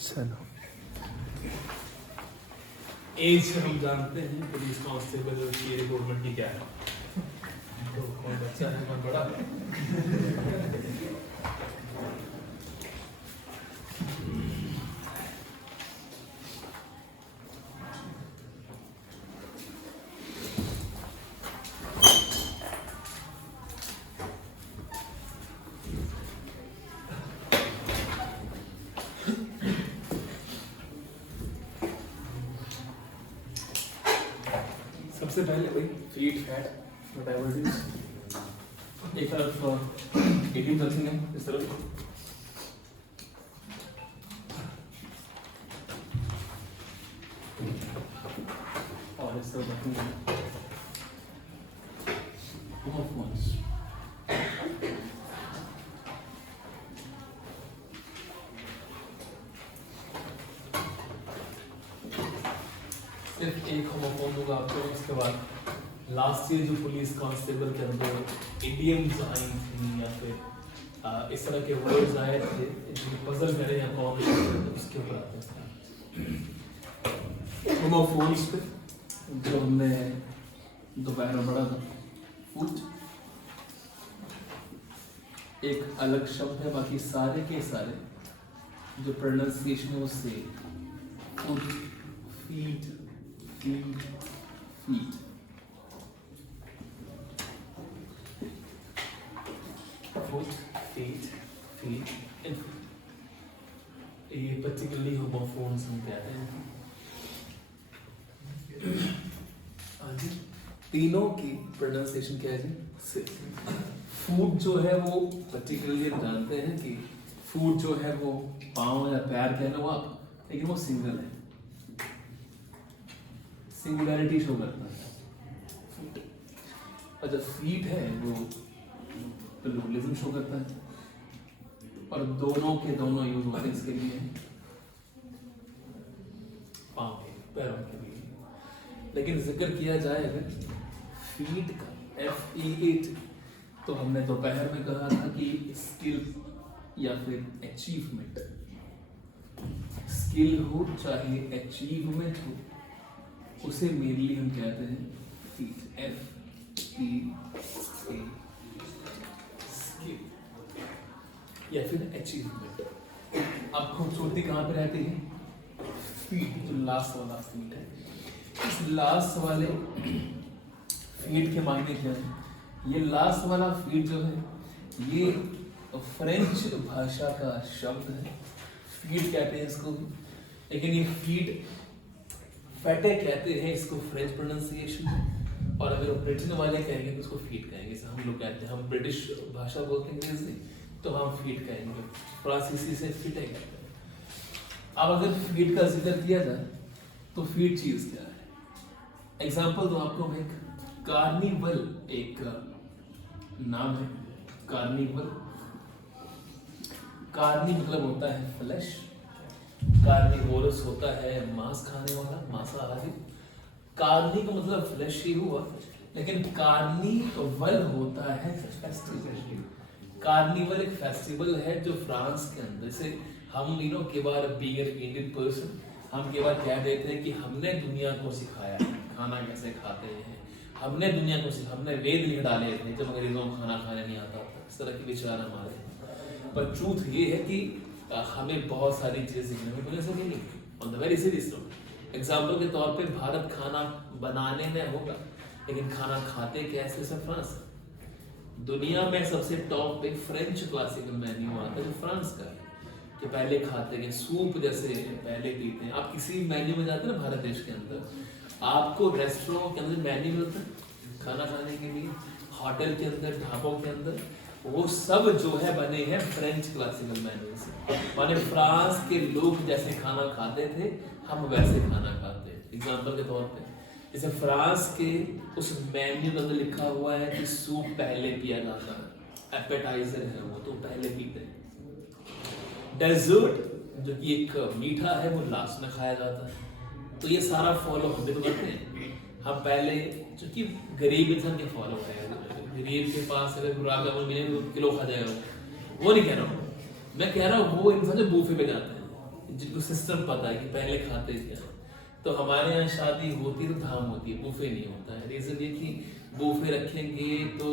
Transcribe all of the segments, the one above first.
चलो एज हम जानते हैं पुलिस कांस्टेबल की रिक्रूटमेंट की क्या है, तो कौन बच्चा है कौन बड़ा है। सबसे पहले वही feet fat whatever it is, एक तरफ 18 रखेंगे इस तरफ, और इस तरफ रखेंगे होमोफोन्स। सिर्फ एक होमोफोन होगा आपको। उसके बाद लास्ट ईयर जो पुलिस कांस्टेबल के अंदर इडियम्स आई थी या फिर इस तरह के वर्ड्स आए थे जो पजल करें या कौन तो उसके ऊपर आते हैं होमोफोन्स पे, जो हमने दोपहर में पढ़ा था। फुट एक अलग शब्द है, बाकी सारे के सारे जो प्रोनाउंसिएशन है वो same. Foot, feet, feet, feet. Foot, feet, feet and foot. ये पर्टिकुलरली होमोफोन्स हम कहते हैं। तीनों की प्रोनाउंसिएशन क्या है जी? फूट जो है वो पर्टिकुलरली जानते हैं कि फूट जो है वो पाँव या पैर कह लो आप, लेकिन वो सिंगल है, सिंगुलैरिटी शो करता है। और जब फीट है वो प्लूरलिज्म शो करता है, और दोनों के दोनों यूज होते हैं इसके लिए, पाँव के पैरों के लिए। लेकिन जिक्र किया जाए अगर फीट का, FEAT, तो हमने दोपहर में कहा था कि स्किल या फिर अचीवमेंट, स्किल हो चाहे अचीवमेंट हो, उसे मेनली हम कहते हैं फीट, FEAT, स्किल या फिर अचीवमेंट। अब खूबसूरती कहाँ पे रहती है? फीट, जो लास्ट वाला फीट है। इस लास्ट वाले फीट के मायने क्या है? ये लास्ट वाला फीट जो है ये फ्रेंच भाषा का शब्द है। फीट कहते हैं इसको, लेकिन ये फीट फैटे कहते हैं इसको फ्रेंच प्रोनाउंसिएशन, और अगर ब्रिटेन वाले कहेंगे तो उसको फीट कहेंगे। जैसे हम लोग कहते हैं, हम ब्रिटिश भाषा बोलते हैं अंग्रेजी, तो हम फीट कहेंगे, फ्रांसीसी से फीट है कहते हैं। अब अगर फीट का जिक्र किया जाए तो फीट चीज क्या है? एग्जाम्पल तो आपको मैं, कार्निवल एक नाम है, कार्निवल। कार्नी मतलब होता है फ्लैश, कार्निवोरस होता है मांस खाने वाला, मांसाहारी। कार्नी का मतलब फ्लैश ही हुआ, लेकिन कार्निवल होता है फेस्टिवल। कार्निवल एक फेस्टिवल है जो फ्रांस के अंदर से हम के बार बीइंग एन इंडियन पर्सन, हम के बार कह देते हैं कि हमने दुनिया को सिखाया खाना कैसे खाते हैं, हमने दुनिया को हमने वेद लिख डाले थे जब अंग्रेजों को खाना खाने नहीं आता था। इस तरह के विचार हमारे हैं। पर ट्रूथ ये है कि हमें बहुत सारी चीजें सीखने में मिल सकेंगी on the very serious note. Example के तौर पे भारत खाना बनाने में होगा, लेकिन खाना खाते कैसे सब फ्रांस। दुनिया में सबसे टॉप पे फ्रेंच क्लासिकल मेन्यू आता है जो फ्रांस का है, कि पहले खाते हैं सूप जैसे पहले पीते हैं। आप किसी मेन्यू में जाते हैं ना भारत देश के अंदर, आपको रेस्टोरेंट के अंदर मेन्यू मिलता है खाना खाने के लिए, होटल के अंदर, ढाबों के अंदर, वो सब जो है बने हैं फ्रेंच क्लासिकल मेन्यू से। माने फ्रांस के लोग जैसे खाना खाते थे हम वैसे खाना खाते हैं। एग्जाम्पल के तौर पे जैसे फ्रांस के उस मेन्यू के अंदर लिखा हुआ है कि सूप पहले पिया जाता है, एपेटाइजर है वो तो पहले पीते हैं, डेजर्ट जो कि एक मीठा है वो लास्ट में खाया जाता है। तो ये सारा फॉलो हम भी तो करते हैं। हम पहले चूंकि गरीब इंसान के फॉलो करेगा, गरीब के पास अगर गुलाब जामुन मिले तो किलो खा जाएगा, वो नहीं कह रहा हूँ। मैं कह रहा हूँ वो इंसान जो बूफे पे जाते हैं, जिनको सिस्टम पता है कि पहले खाते क्या है। तो हमारे यहाँ शादी होती है तो धाम होती है, बुफे नहीं होता है। रीजन ये कि बुफे रखेंगे तो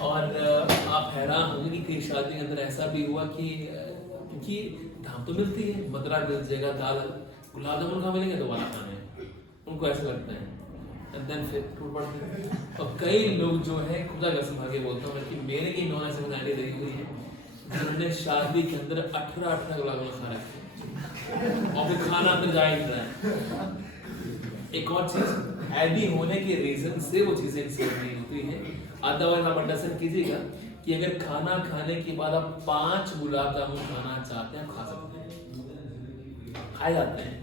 और आप हैरान होंगे कि कई शादी के अंदर ऐसा भी हुआ कि क्योंकि धाम तो मिलती है, मदरा मिल जाएगा, दाल, गुलाब जामुन कहाँ मिलेंगे दोबारा खाने, उनको ऐसा लगता है। एंड देन फिर टूट पड़ते हैं। और कई लोग जो है, खुदा कसम खा के बोलता हूँ कि मेरे की नॉलेज से बनाई रही हुई है, जिन्होंने शादी के अंदर 18 गुलाब जामुन खा रखे और फिर खाना अंदर जा ही नहीं रहा है। एक और चीज, हैवी होने के रीजन से वो चीजें इंसर्ट नहीं होती है। अदरवाइज आप अंडरस्टैंड कीजिएगा कि अगर खाना खाने के बाद आप 5 गुलाब जामुन खाना चाहते हैं, आप खा सकते हैं, खाए जाते हैं,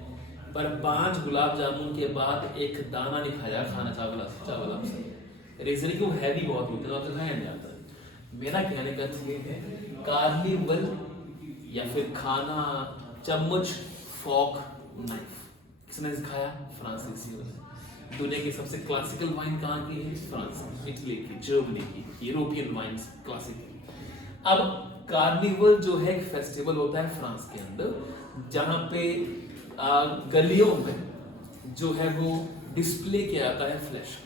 पर 5 गुलाब जामुन के बाद एक दाना नहीं खाया खाना चावल आपसे। रीजन कि वो हैवी बहुत होते हैं, आपसे खाया नहीं जाता। मेरा कहने का ये है, कार्निवल या फिर खाना चम्मच, फोक, नाइफ किसने सिखाया? फ्रांसीसियों ने। दुनिया की सबसे क्लासिकल वाइन कहाँ की है? फ्रांस, इटली की, जर्मनी की, यूरोपियन वाइन्स क्लासिकल। अब कार्निवल जो है एक फेस्टिवल होता है फ्रांस के अंदर, जहाँ पे गलियों में जो है वो डिस्प्ले किया जाता है फ्लैश,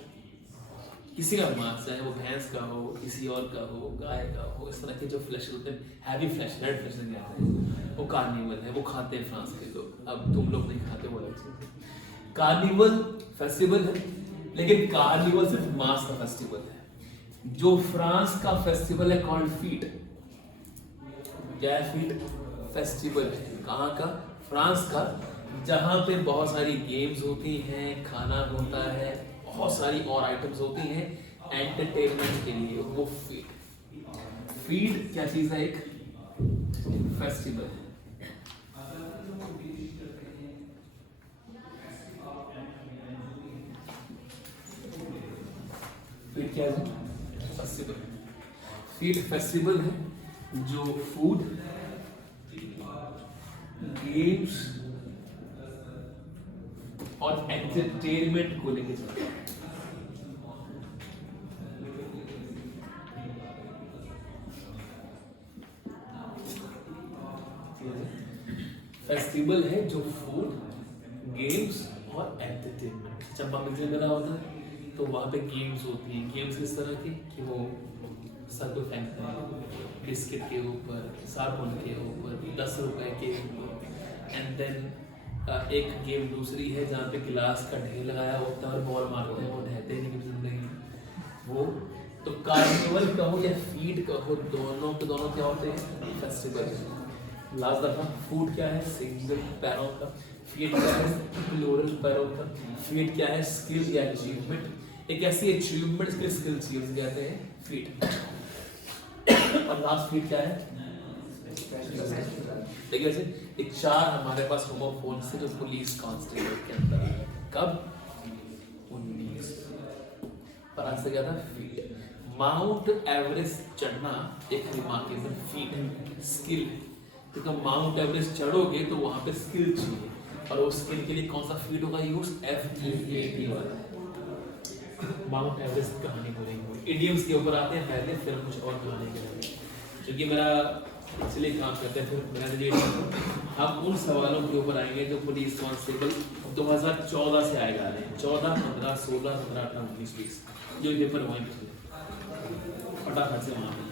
किसी का मांस, चाहे वो भैंस का हो, किसी और का हो, गाय का हो, इस तरह के जो फ्लैश होते हैं, हैवी फ्लैश, रेड फ्लैश कहते हैं, वो कार्निवल है, वो खाते हैं फ्रांस के लोग। अब तुम लोग नहीं खाते, वो अलग चीज है। कार्निवल फेस्टिवल है, लेकिन कार्निवल सिर्फ मांस का फेस्टिवल है। जो फ्रांस का फेस्टिवल है कॉल्ड फीट, क्या है? फीट फेस्टिवल है। कहाँ का? फ्रांस का, जहाँ पे बहुत सारी गेम्स होती हैं, खाना होता है, बहुत सारी और आइटम्स होती हैं एंटरटेनमेंट के लिए। वो फीड क्या चीज है? एक फेस्टिवल है। फीड क्या है? फेस्टिवल। फीड फेस्टिवल है जो फूड, गेम्स और एंटरटेनमेंट को लेके चलता है। फेस्टिवल है जो फूड, गेम्स और एंटरटेनमेंट। जब म्यूजियम में होता है तो वहाँ पे गेम्स होती हैं। गेम्स किस तरह की कि वो सर्कल फेंकते हैं बिस्किट के ऊपर, साबुन के ऊपर, 10 रुपए के ऊपर। एंड देन एक गेम दूसरी है जहाँ पे गिलास का ढेर लगाया होता है और बॉल मारते हैं, वो ढहते नहीं जिंदगी वो। तो कार्निवल कहो या फीड कहो, दोनों के दोनों क्या होते हैं? फेस्टिवल। लास्ट दफा फूड क्या है? सिंगल पैरों का। फीड क्या है? प्लूरल पैरों का। फीड क्या है? स्किल या अचीवमेंट। एक ऐसी अचीवमेंट के स्किल चीज कहते हैं फीड। और लास्ट फीड क्या है? देखिए वैसे एक 4 हमारे पास होमोफोन से जो पुलिस कांस्टेबल के अंदर है। कब? 19 पर आज से क्या था? फीट। माउंट एवरेस्ट चढ़ना एक रिमार्केबल फीट है, स्किल है। क्योंकि तो माउंट एवरेस्ट चढ़ोगे तो वहां पे स्किल चाहिए, और उस स्किल के लिए कौन सा फीट होगा यूज? FEAT वाला। माउंट एवरेस्ट कहानी बोलेंगे, इडियम्स के ऊपर आते हैं पहले, फिर कुछ और कहानी करेंगे। क्योंकि मेरा इसलिए काम करते हैं, फिर मेरा रिलेटेड हम उन सवालों के ऊपर आएंगे जो पुलिस कांस्टेबल 2014 से आए जा रहे हैं। 14, 15, 16, 17, 18, 19, 20 जो पेपर हुए पिछले, फटाफट से वहाँ पे।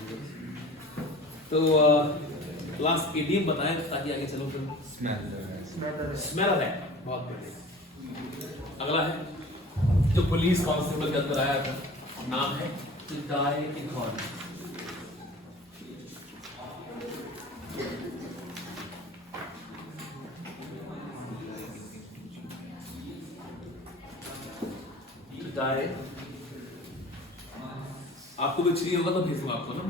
तो क्लास इडियम बताएं ताकि आगे चलो। फिर स्मेल है बहुत बढ़िया। अगला है जो पुलिस कांस्टेबल के अंदर आया था, नाम है डाई इकॉन। आपको भी चाहिए होगा तो भेजूंगा आपको ना।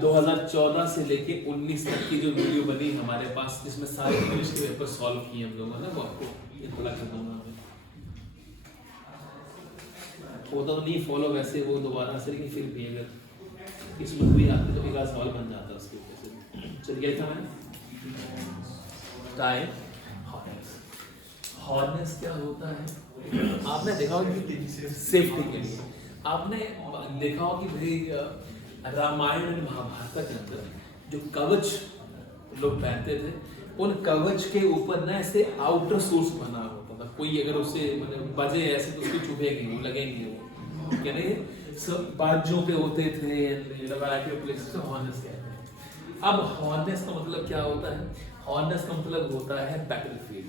2014 से लेके 19 तक की जो वीडियो बनी हमारे पास, जिसमें सारे इंग्लिश के पेपर सॉल्व किए हम लोगों ने, वो आपको थोड़ा कर दूंगा। होता तो नहीं फॉलो वैसे वो दोबारा से, लेकिन फिर भी अगर इसमें भी आते तो एक सवाल बन जाता है उसके ऊपर से। चलिए क्या है? टाइम हॉर्नेस क्या होता है? आपने देखा होगा कि सेफ्टी के लिए आपने देखा होगा कि भाई रामायण और महाभारत के अंदर जो कवच लोग पहनते थे, उन कवच के ऊपर ना ऐसे आउटर सोर्स बना होता था, कोई अगर उससे मतलब बजे ऐसे तो उसको चुभेंगे, वो लगेंगे, वो क्या नहीं सब बाजों पे होते थे, हॉर्नेस कहते हैं। अब हॉर्नेस का मतलब क्या होता है? हॉर्नेस का मतलब होता है बैटलफील्ड।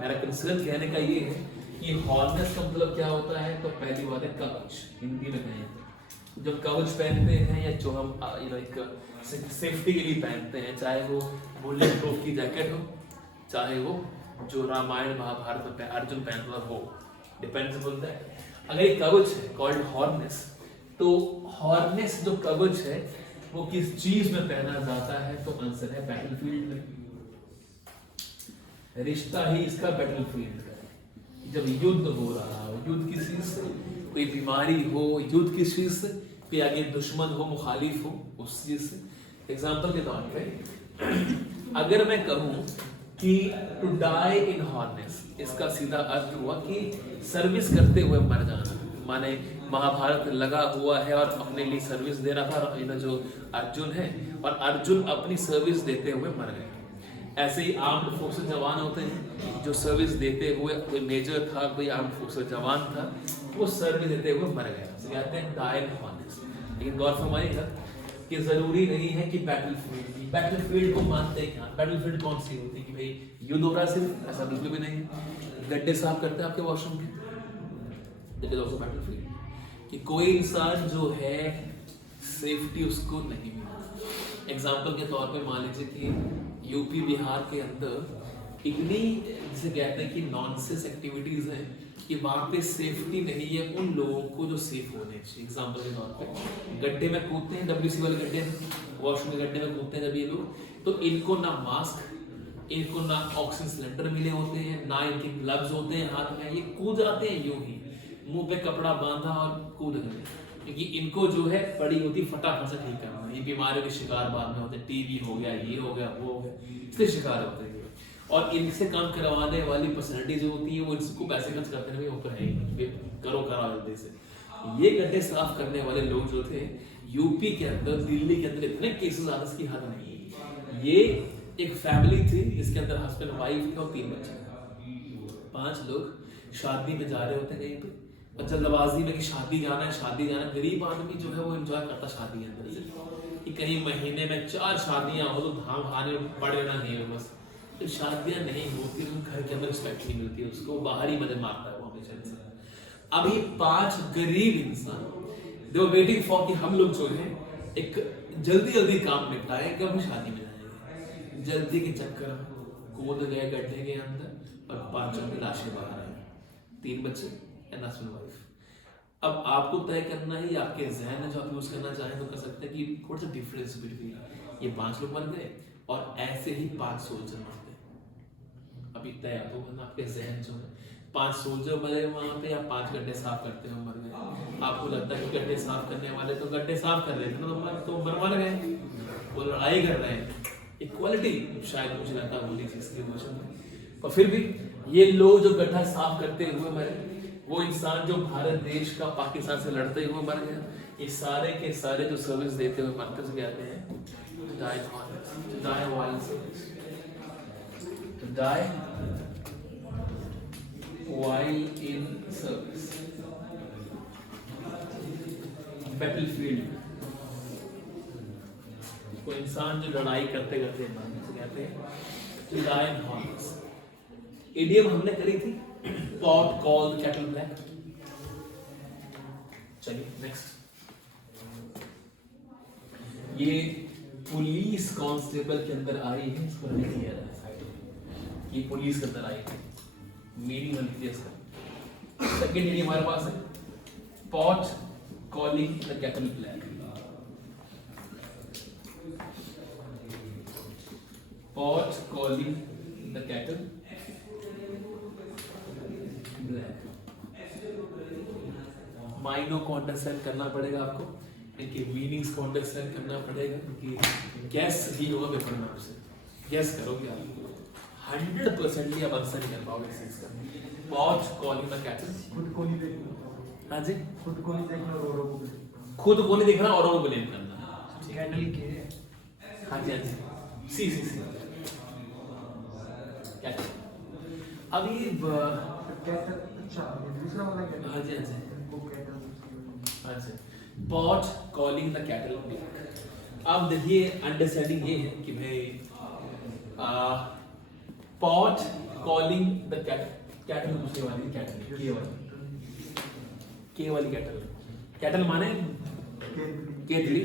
मेरा कंसर्न कहने का ये है कि हॉर्नेस का मतलब क्या होता है, तो पहली बात है कवच, हिंदी में कहें जब कवच पहनते हैं या जो हम एक सेफ्टी के लिए पहनते हैं, चाहे वो बुलेट प्रूफ की जैकेट हो, चाहे वो जो रामायण महाभारत में अर्जुन पहनता हो, डिपेंड्स अपॉन दैट। अगर ये कवच है कॉल्ड हॉर्नेस, तो हॉर्नेस जो कवच है वो किस चीज में पहना जाता है, तो आंसर है बैटलफील्ड में। रिश्ता ही इसका बैटलफील्ड का है। जब युद्ध हो रहा हो, युद्ध किस चीज से, कोई बीमारी हो, युद्ध किस चीज से, कोई आगे दुश्मन हो, मुखालिफ हो, उस चीज से। एग्जाम्पल के तौर पे अगर मैं कहूं कि टू डाई इन हार्नेस, इसका सीधा अर्थ हुआ कि सर्विस करते हुए मर जाना। माने महाभारत लगा हुआ है और अपने लिए सर्विस दे रहा था जो अर्जुन है, और अर्जुन अपनी सर्विस देते हुए मर गए। ऐसे ही आर्म्ड फोर्सेस जवान होते हैं जो सर्विस देते हुए, कोई मेजर था, कोई आर्म्ड फोर्सेस जवान था, वो सर्विस देते हुए मर गया, कहते हैं डाई इन हार्नेस। लेकिन गौर फरमाइएगा कि जरूरी नहीं है कि बैटलफील्ड को मानते हैं। क्या बैटलफील्ड कौन सी होती है कि भाई युद्ध हो रहा है सिर्फ, ऐसा बिल्कुल भी नहीं। गड्ढे साफ करते हैं आपके वॉशरूम के, दैट इज आल्सो बैटलफील्ड। कि कोई इंसान जो है सेफ्टी उसको नहीं मिली। एग्जाम्पल के तौर पे मान लीजिए कि यूपी बिहार के अंदर इतनी जिसे कहते हैं कि नॉनसेंस एक्टिविटीज हैं कि वहाँ पे सेफ्टी नहीं है उन लोगों को जो सेफ होने चाहिए। एग्जाम्पल के तौर पे गड्ढे में कूदते हैं, WC वाले गड्ढे में, वॉशरूम के गड्ढे में कूदते हैं जब ये लोग, तो इनको ना मास्क, इनको ना ऑक्सीजन सिलेंडर मिले होते हैं, ना इनके ग्लव्स होते हैं हाथ में, ये कूद जाते हैं यूं ही, मुंह पे कपड़ा बांधा और कूद गए, क्योंकि इनको जो है पड़ी होती फटाफट से ठीक करना। ये बीमारियों के शिकार बाद में होते हैं, टीबी हो गया, ये हो गया, वो हो गया, इसके शिकार होते हैं। और इनसे काम करवाने वाली पर्सनैलिटी जो होती है वो इसको पैसे खर्च करते हैं, ऊपर है ही, करो कराओ जल्दी से। ये गड्ढे साफ करने वाले लोग जो थे यूपी के अंदर, दिल्ली के अंदर इतने केसेस आते इसकी हद नहीं है। ये एक फैमिली थी जिसके अंदर हस्बैंड वाइफ थे और 3 बच्चे थे। 5 लोग शादी में जा रहे होते कहीं पे, और जल्दबाजी में कि शादी जाना है, शादी जाना है। गरीब आदमी जो है वो एंजॉय करता शादी अंदर से, कि कहीं महीने में 4 शादियां हो तो धाम खाने में पड़े ना नहीं हो। बस जब शादियां नहीं होती तो घर के अंदर रिस्पेक्ट नहीं मिलती है उसको, बाहर ही मजे मारता है वो हमेशा इंसान। अब ये 5 गरीब इंसान दे वर वेटिंग फॉर कि हम लोग जो है एक जल्दी काम निपटाए कि हम शादी में जाएंगे। जल्दी के चक्कर में कूद गए गड्ढे के अंदर और 5 की लाशें बाहर आई, 3 बच्चे एंड हस्बैंड वाइफ। अब आपको तय करना है, आपके जहन में जो आप यूज करना चाहें तो कर सकते हैं कि थोड़ा सा डिफरेंस बिटवीन ये 5 लोग मर गए और ऐसे ही 5 सोल्जर मर गए। अभी तय तो करना आपके जहन जो है 5 सोल्जर मरे वहां पे, या 5 गड्ढे साफ करते हुए मर गए। आपको लगता है कि गड्ढे साफ करने वाले तो गड्ढे साफ कर रहे थे ना, तो मर गए, वो लड़ाई कर रहे हैं। इक्वालिटी शायद मुझे लगता है बोली चीज की इमोशन में। और फिर भी ये लोग जो गड्ढा साफ करते हुए मरे, वो इंसान जो भारत देश का पाकिस्तान से लड़ते हुए मर गया, ये सारे के सारे जो सर्विस देते हुए मरते से कहते हैं die while service, to die while in service, battlefield। कोई इंसान जो लड़ाई करते करते मरने से कहते हैं to die in harness। Idiom हमने करी थी pot called kettle black। चलिए नेक्स्ट, ये पुलिस कांस्टेबल के अंदर आई है, इसको लिख दिया जाए साइड में, ये पुलिस के अंदर आई है, मीनिंग लिख दिया इसका। सेकंड मीनिंग हमारे पास है pot calling the kettle black. Pot calling the kettle black. माइनों को अंडरस्टैंड करना पड़ेगा आपको, इनके मीनिंग्स को अंडरस्टैंड करना पड़ेगा, क्योंकि गैस ही होगा पेपर में आपसे, गैस करोगे आप 100% आप आंसर नहीं कर पाओगे इस चीज का। पॉट कॉलिंग द कैटल, खुद को नहीं देखना। हाँ जी, खुद को नहीं देखना और औरों को देखना। खुद को नहीं देखना, औरों को ब्लेम करना। कैटल के हाँ जी हाँ जी, सी क्या अब ये कैटल, अच्छा ये दूसरा वाला कैटल। हाँ जी हाँ जी, वो कैटल दूसरी। अच्छा, pot calling the cattle black. अब देखिए अंडरस्टैंडिंग ये है कि भाई पॉट कॉलिंग द कैटल दूसरे वाली कैटल, के वाली कैटल, कैटल माने केतली,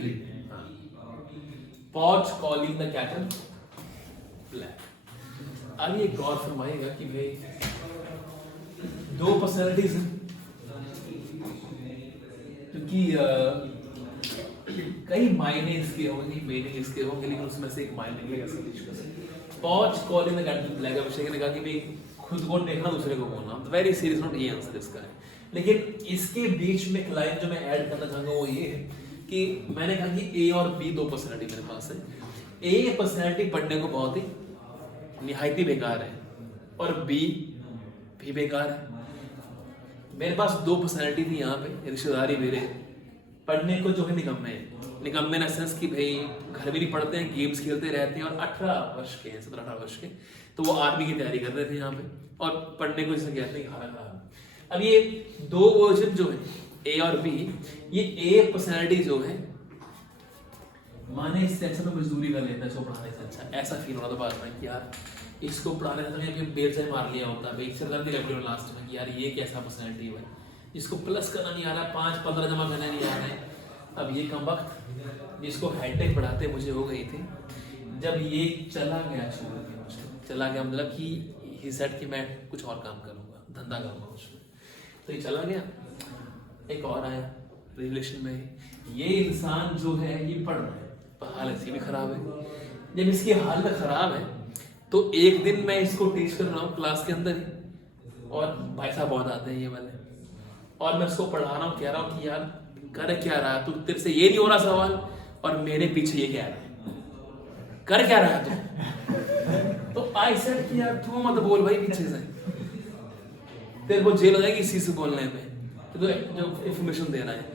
pot calling the cattle black. अब ये गौर फरमाएगा कि भाई दो पर्सनैलिटीज हैं, क्योंकि कई मायने इसके होंगे, मीनिंग इसके होंगे, लेकिन उसमें से एक मायने निकलेगा सतीश। पॉच कॉलिंग द कैटल ब्लैक, अभिषेक ने कहा कि भाई खुद को देखना दूसरे को बोलना, तो वेरी सीरियस नोट, ये आंसर इसका है। लेकिन इसके बीच में एक लाइन जो मैं ऐड करना चाहूंगा वो ये है कि मैंने कहा कि ए और बी दो पर्सनैलिटी मेरे पास है। ए पर्सनैलिटी पढ़ने को बहुत ही निहायती बेकार है और बी भी बेकार है। मेरे पास दो पर्सनैलिटी थी यहाँ पे, रिश्तेदारी मेरे पढ़ने को जो है निकम्मे हैं, निकम्मे इन सेंस कि भाई घर भी नहीं पढ़ते हैं, गेम्स खेलते रहते हैं, और 18 वर्ष के हैं, 17-18 वर्ष के, तो वो आर्मी की तैयारी कर रहे थे यहाँ पे, और पढ़ने को जैसे कहते हैं खाना खराब। अब ये दो वर्जन जो है ए और बी, ये ए पर्सनैलिटी जो है माने इस सेक्शन में मजदूरी कर लेता है इसको पढ़ाने से अच्छा, ऐसा फील हो रहा था बाद में कि यार इसको पढ़ाने से मैं बेर से मार लिया होता है, बेर कर दिया लास्ट में कि यार ये कैसा पर्सनैलिटी है, इसको प्लस करना नहीं आ रहा है, 5-15 जमा करना नहीं आ रहा है। अब ये कम वक्त जिसको हेडेक बढ़ाते मुझे हो गई थी, जब ये चला गया, छोड़ के मुझे चला गया, मतलब कि ही सेड कि मैं कुछ और काम करूँगा, धंधा करूँगा उसमें, तो ये चला गया। एक और आया रिलेशन में, ये इंसान जो है ये पढ़ रहा है पर हालत भी खराब है। जब इसकी हालत खराब है तो एक दिन मैं इसको टीच कर रहा हूँ क्लास के अंदर ही, और भाई साहब बहुत आते हैं ये वाले, और मैं उसको पढ़ा रहा हूँ, कह रहा हूँ कि यार कर क्या रहा है तू, तेरे से ये नहीं हो रहा सवाल, और मेरे पीछे ये कह रहा है कर क्या रहा है तू। तो आई सेड कि यार तू मत बोल भाई पीछे से, तेरे को जेल हो जाएगी इसी से बोलने पे, तो जो इंफॉर्मेशन दे रहा है।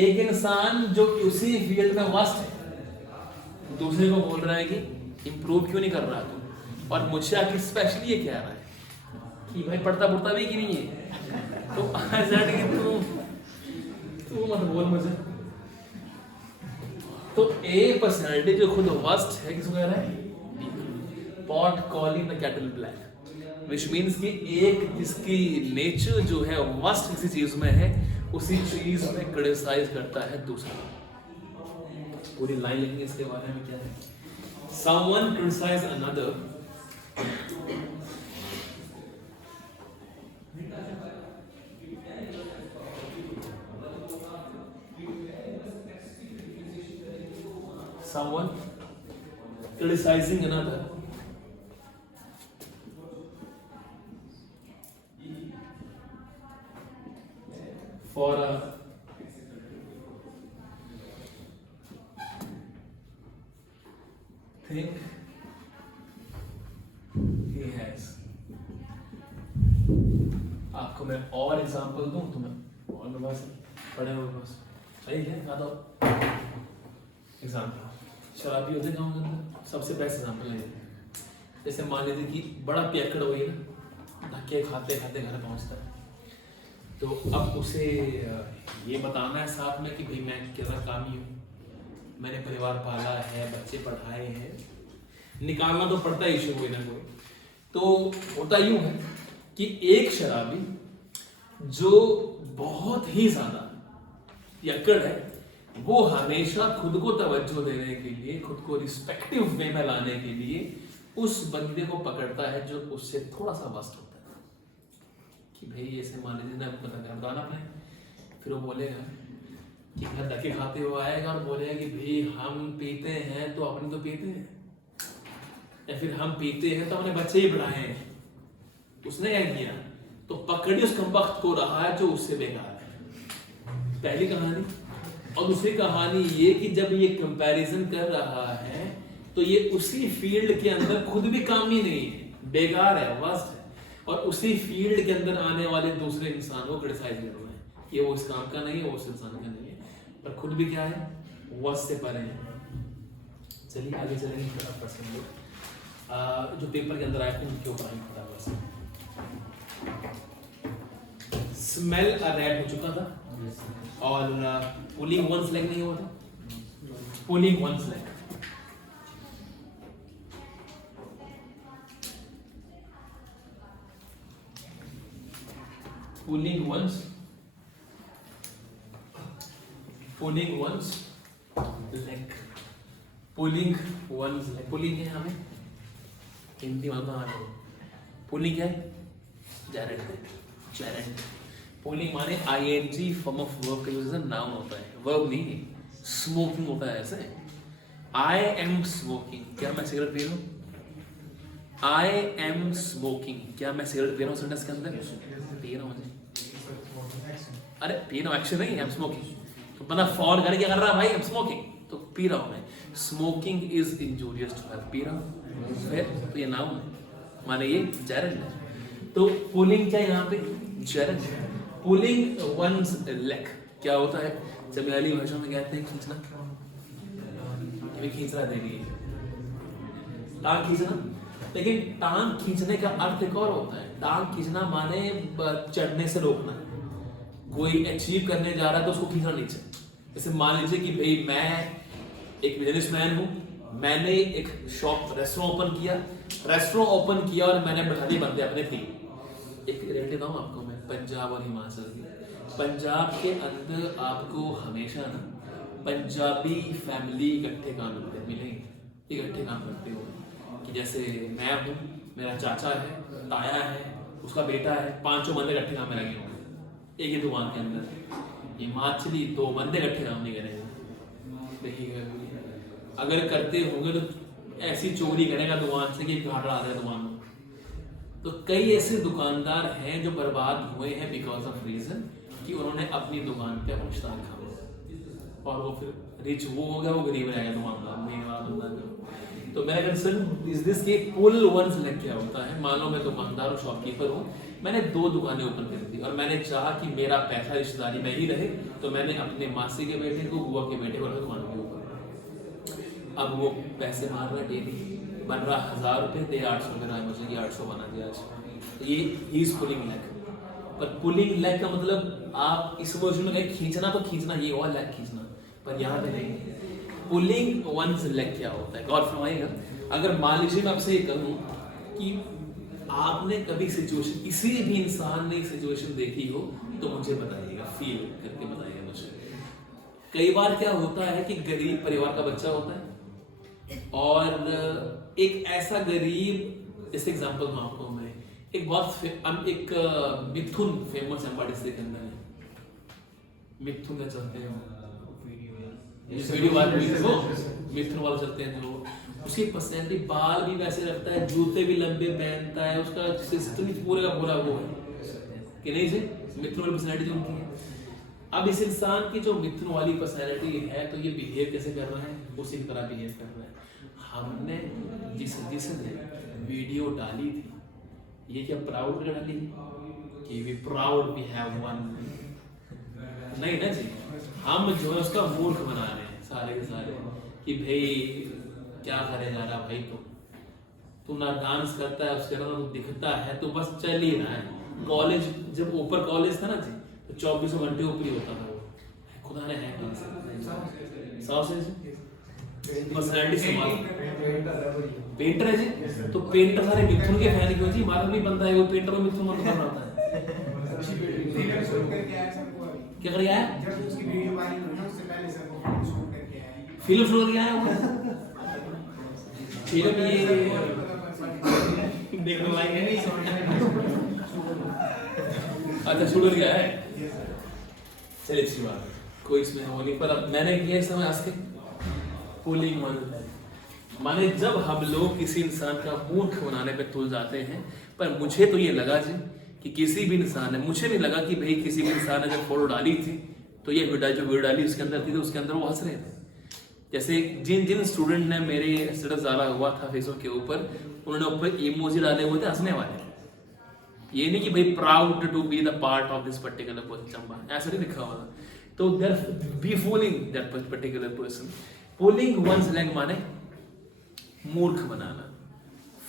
एक इंसान जो उसी फील्ड में मस्त है दूसरे को बोल रहा है कि इम्प्रूव क्यों नहीं कर रहा तू, और मुझसे आके स्पेशली ये कह रहा है कि भाई पढ़ता पढ़ता भी कि नहीं है, तो आई सेड कि तू मत बोल मुझे। तो ए पर्सनैलिटी जो खुद वर्स्ट है, किसको कह रहा है, pot calling the cattle black, which means कि एक जिसकी नेचर जो है वर्स्ट किसी चीज में है, उसी चीज में क्रिटिसाइज करता है दूसरा। पूरी लाइन लिखेंगे इसके बारे में क्या है, someone criticize another someone criticizing another for a thing he has। आपको मैं और एग्जांपल दूं तो मैं और मेरे पास पढ़े हुए पास सही है ना, तो एग्जांपल शराबी होते गाँव के अंदर, सबसे बेस्ट एग्जांपल है। जैसे मान लीजिए कि बड़ा पियक्कड़ हुई ना, धक्के खाते खाते घर पहुंचता है, तो अब उसे ये बताना है साथ में कि भाई मैं कितना कामी हूँ, मैंने परिवार पाला है, बच्चे पढ़ाए हैं, निकालना तो पड़ता है इशू कोई ना कोई। तो होता यूं है कि एक शराबी जो बहुत ही ज्यादा पियक्कड़ है, वो हमेशा खुद को तवज्जो देने के लिए, खुद को रिस्पेक्टिव वे में लाने के लिए उस बंदे को पकड़ता है जो उससे थोड़ा सा मस्त होता है कि भाई ऐसे मान लीजिए ना बताना अपने, फिर वो बोलेगा कि घर धक्के खाते हुए आएगा और बोलेगा कि भाई हम पीते हैं तो अपने तो पीते हैं, या फिर हम पीते हैं तो अपने बच्चे ही पढ़ाए हैं। उसने क्या किया, तो पकड़ी उस कमबख्त को रहा है जो उससे बेकार है, पहली कहानी। और दूसरी कहानी ये कि जब ये कंपैरिजन कर रहा है तो ये उसी फील्ड के अंदर खुद भी कामी नहीं है, बेकार है, वर्स्ट है, और उसी फील्ड के अंदर आने वाले दूसरे इंसान को क्रिटिसाइज कर रहा है कि वो इस काम का नहीं है, वो उस इंसान का नहीं है, पर खुद भी क्या है, वर्स्ट से परे है। चलिए आगे चलेंगे थोड़ा पर्सन लोग जो पेपर के अंदर आए थे उनके ऊपर हम थोड़ा बस स्मेल अ रैट हो चुका था और पुलिंग वंस लेग नहीं हुआ था pulling one's leg pulling one's leg pulling one's leg pulling है हमें हिंदी में तो आना पुलिंग क्या है जेरेंट पुलिंग माने आईएनजी फॉर्म ऑफ वर्ब का यूज नाउन होता है वर्ब नहीं स्मोकिंग होता है ऐसे आई एम स्मोकिंग क्या मैं सिगरेट पी रहा हूँ आई एम स्मोकिंग क्या मैं सिगरेट पी रहा हूँ सेंटेंस के अंदर पी रहा हूँ अरे पी रहा हूँ एक्शन नहीं आई एम स्मोकिंग तो बंदा फॉर करके क्या कर रहा है भाई आई एम स्मोकिंग तो पी रहा हूँ मैं smoking is injurious to health पी रहा हूँ तो ये नाउन है माने ये जेरेंट है तो पुलिंग क्या यहाँ पे जेरेंट पुलिंग वंस लेग क्या होता है जब मलयाली भाषा में कहते हैं खींचना खींचना दे रही है टांग खींचना लेकिन टांग खींचने का अर्थ एक और होता है टांग खींचना माने चढ़ने से रोकना कोई अचीव करने जा रहा है तो उसको खींचना नीचे जैसे मान लीजिए कि भाई मैं एक बिजनेसमैन हूँ मैंने एक शॉप रेस्टोरेंट ओपन किया और मैंने बैठा दिए बंदे अपने 3 एक रेट देता हूँ आपको मैं पंजाब और हिमाचल की पंजाब के अंदर आपको हमेशा ना पंजाबी फैमिली इकट्ठे काम मिलेंगे इकट्ठे काम करते हो कि जैसे मैं हूँ मेरा चाचा है ताया है उसका बेटा है 5 बंदे इकट्ठे काम में लगे होंगे एक ही दुकान के अंदर हिमाचली 2 बंदे इकट्ठे काम नहीं करेंगे देखिएगा अगर करते होंगे तो ऐसी चोरी करेगा दुकान से कि घाटा आ रहा है दुकान में तो कई ऐसे दुकानदार हैं जो बर्बाद हुए हैं बिकॉज ऑफ रीजन कि उन्होंने अपनी दुकान पे मुश्ताक खाया और वो फिर रिच वो हो गया वो गरीब रह गया दुकानदार नहीं वाला दुकानदार तो मेरा कंसर्न इज दिस कि पुल वंस लेग क्या होता है मान लो मैं दुकानदार और शॉपकीपर हूँ मैंने 2 दुकानें ओपन कर दी और मैंने चाहा कि मेरा पैसा रिश्तेदारी में ही रहे तो मैंने अपने मासी के बेटे को बुआ के बेटे को रखा दुकान के ऊपर अब वो पैसे मार रहा है डेली बन रहा 1000 रुपये दे 800 रुपये मुझे कि 800 बना दिया आज ये इज पुलिंग लेग पर पुलिंग लेग का मतलब आप इस वर्जन में खींचना तो खींचना ये और लेग खींचना पर यहाँ पे नहीं पुलिंग वंस लेग क्या होता है गौर फरमाइएगा अगर मान लीजिए मैं आपसे ये कहूँ कि आपने कभी सिचुएशन किसी भी इंसान ने सिचुएशन देखी हो तो मुझे बताइएगा फील करके बताइएगा मुझे कई बार क्या होता है कि गरीब परिवार का बच्चा होता है और एक ऐसा गरीब जैसे एग्जांपल दूं आपको मैं एक बहुत एक मिथुन फेमस है बड़े से के अंदर मिथुन का चलते हैं वीडियो वाले मिथुन वाले चलते हैं जो उसकी पर्सनैलिटी बाल भी वैसे रखता है जूते भी लंबे पहनता है उसका सिस्टम ही पूरे का पूरा वो है कि नहीं जी मिथुन वाली पर्सनैलिटी जो उनकी है अब इस इंसान की जो मिथुन वाली पर्सनैलिटी है तो ये बिहेव कैसे कर रहा है उसी की तरह बिहेव कर रहा है हमने जिसने वीडियो डाली थी ये क्या प्राउड कर डाली कि we proud we have won नहीं ना जी हम जो है उसका मूर्ख बना रहे हैं सारे के सारे कि भाई क्या करे जा रहा भाई तू ना डांस करता है उसके अलावा दिखता है तो बस चल ही रहा है कॉलेज जब ऊपर कॉलेज था ना जी तो 24 घंटे ऊपर ही होता था वो खुदा ने है कौन सा पर्सनैलिटी संभाल पेंटर है जी तो पेंटर सारे मिथुन के फैन क्यों जी हमारा भी बनता है वो पेंटर में मिथुन बन रहा है क्या कर गया है फिल्म शूट करके आया हुआ फिल्म ये देखने लायक है अच्छा शूट कर गया है चलिए अच्छी बात कोई इसमें हो नहीं पर अब मैंने किया इस समय आज के पुलिंग माने जब हम लोग किसी इंसान का मूर्ख बनाने पे तुल जाते हैं पर मुझे तो ये लगा जी कि किसी भी इंसान ने मुझे नहीं लगा कि भाई किसी भी इंसान ने जब फोटो डाली थी तो ये वीडियो डाली उसके अंदर थी तो उसके अंदर वो हंस रहे थे जैसे जिन स्टूडेंट ने मेरे स्टेटस डाला हुआ था फेसबुक के ऊपर उन्होंने ऊपर इमोजी डाले हुए थे हंसने वाले ये नहीं कि भाई proud to be the part of this particular person Chamba ऐसा नहीं लिखा हुआ था तो there be fooling that particular person pulling one's leg माने मूर्ख बनाना,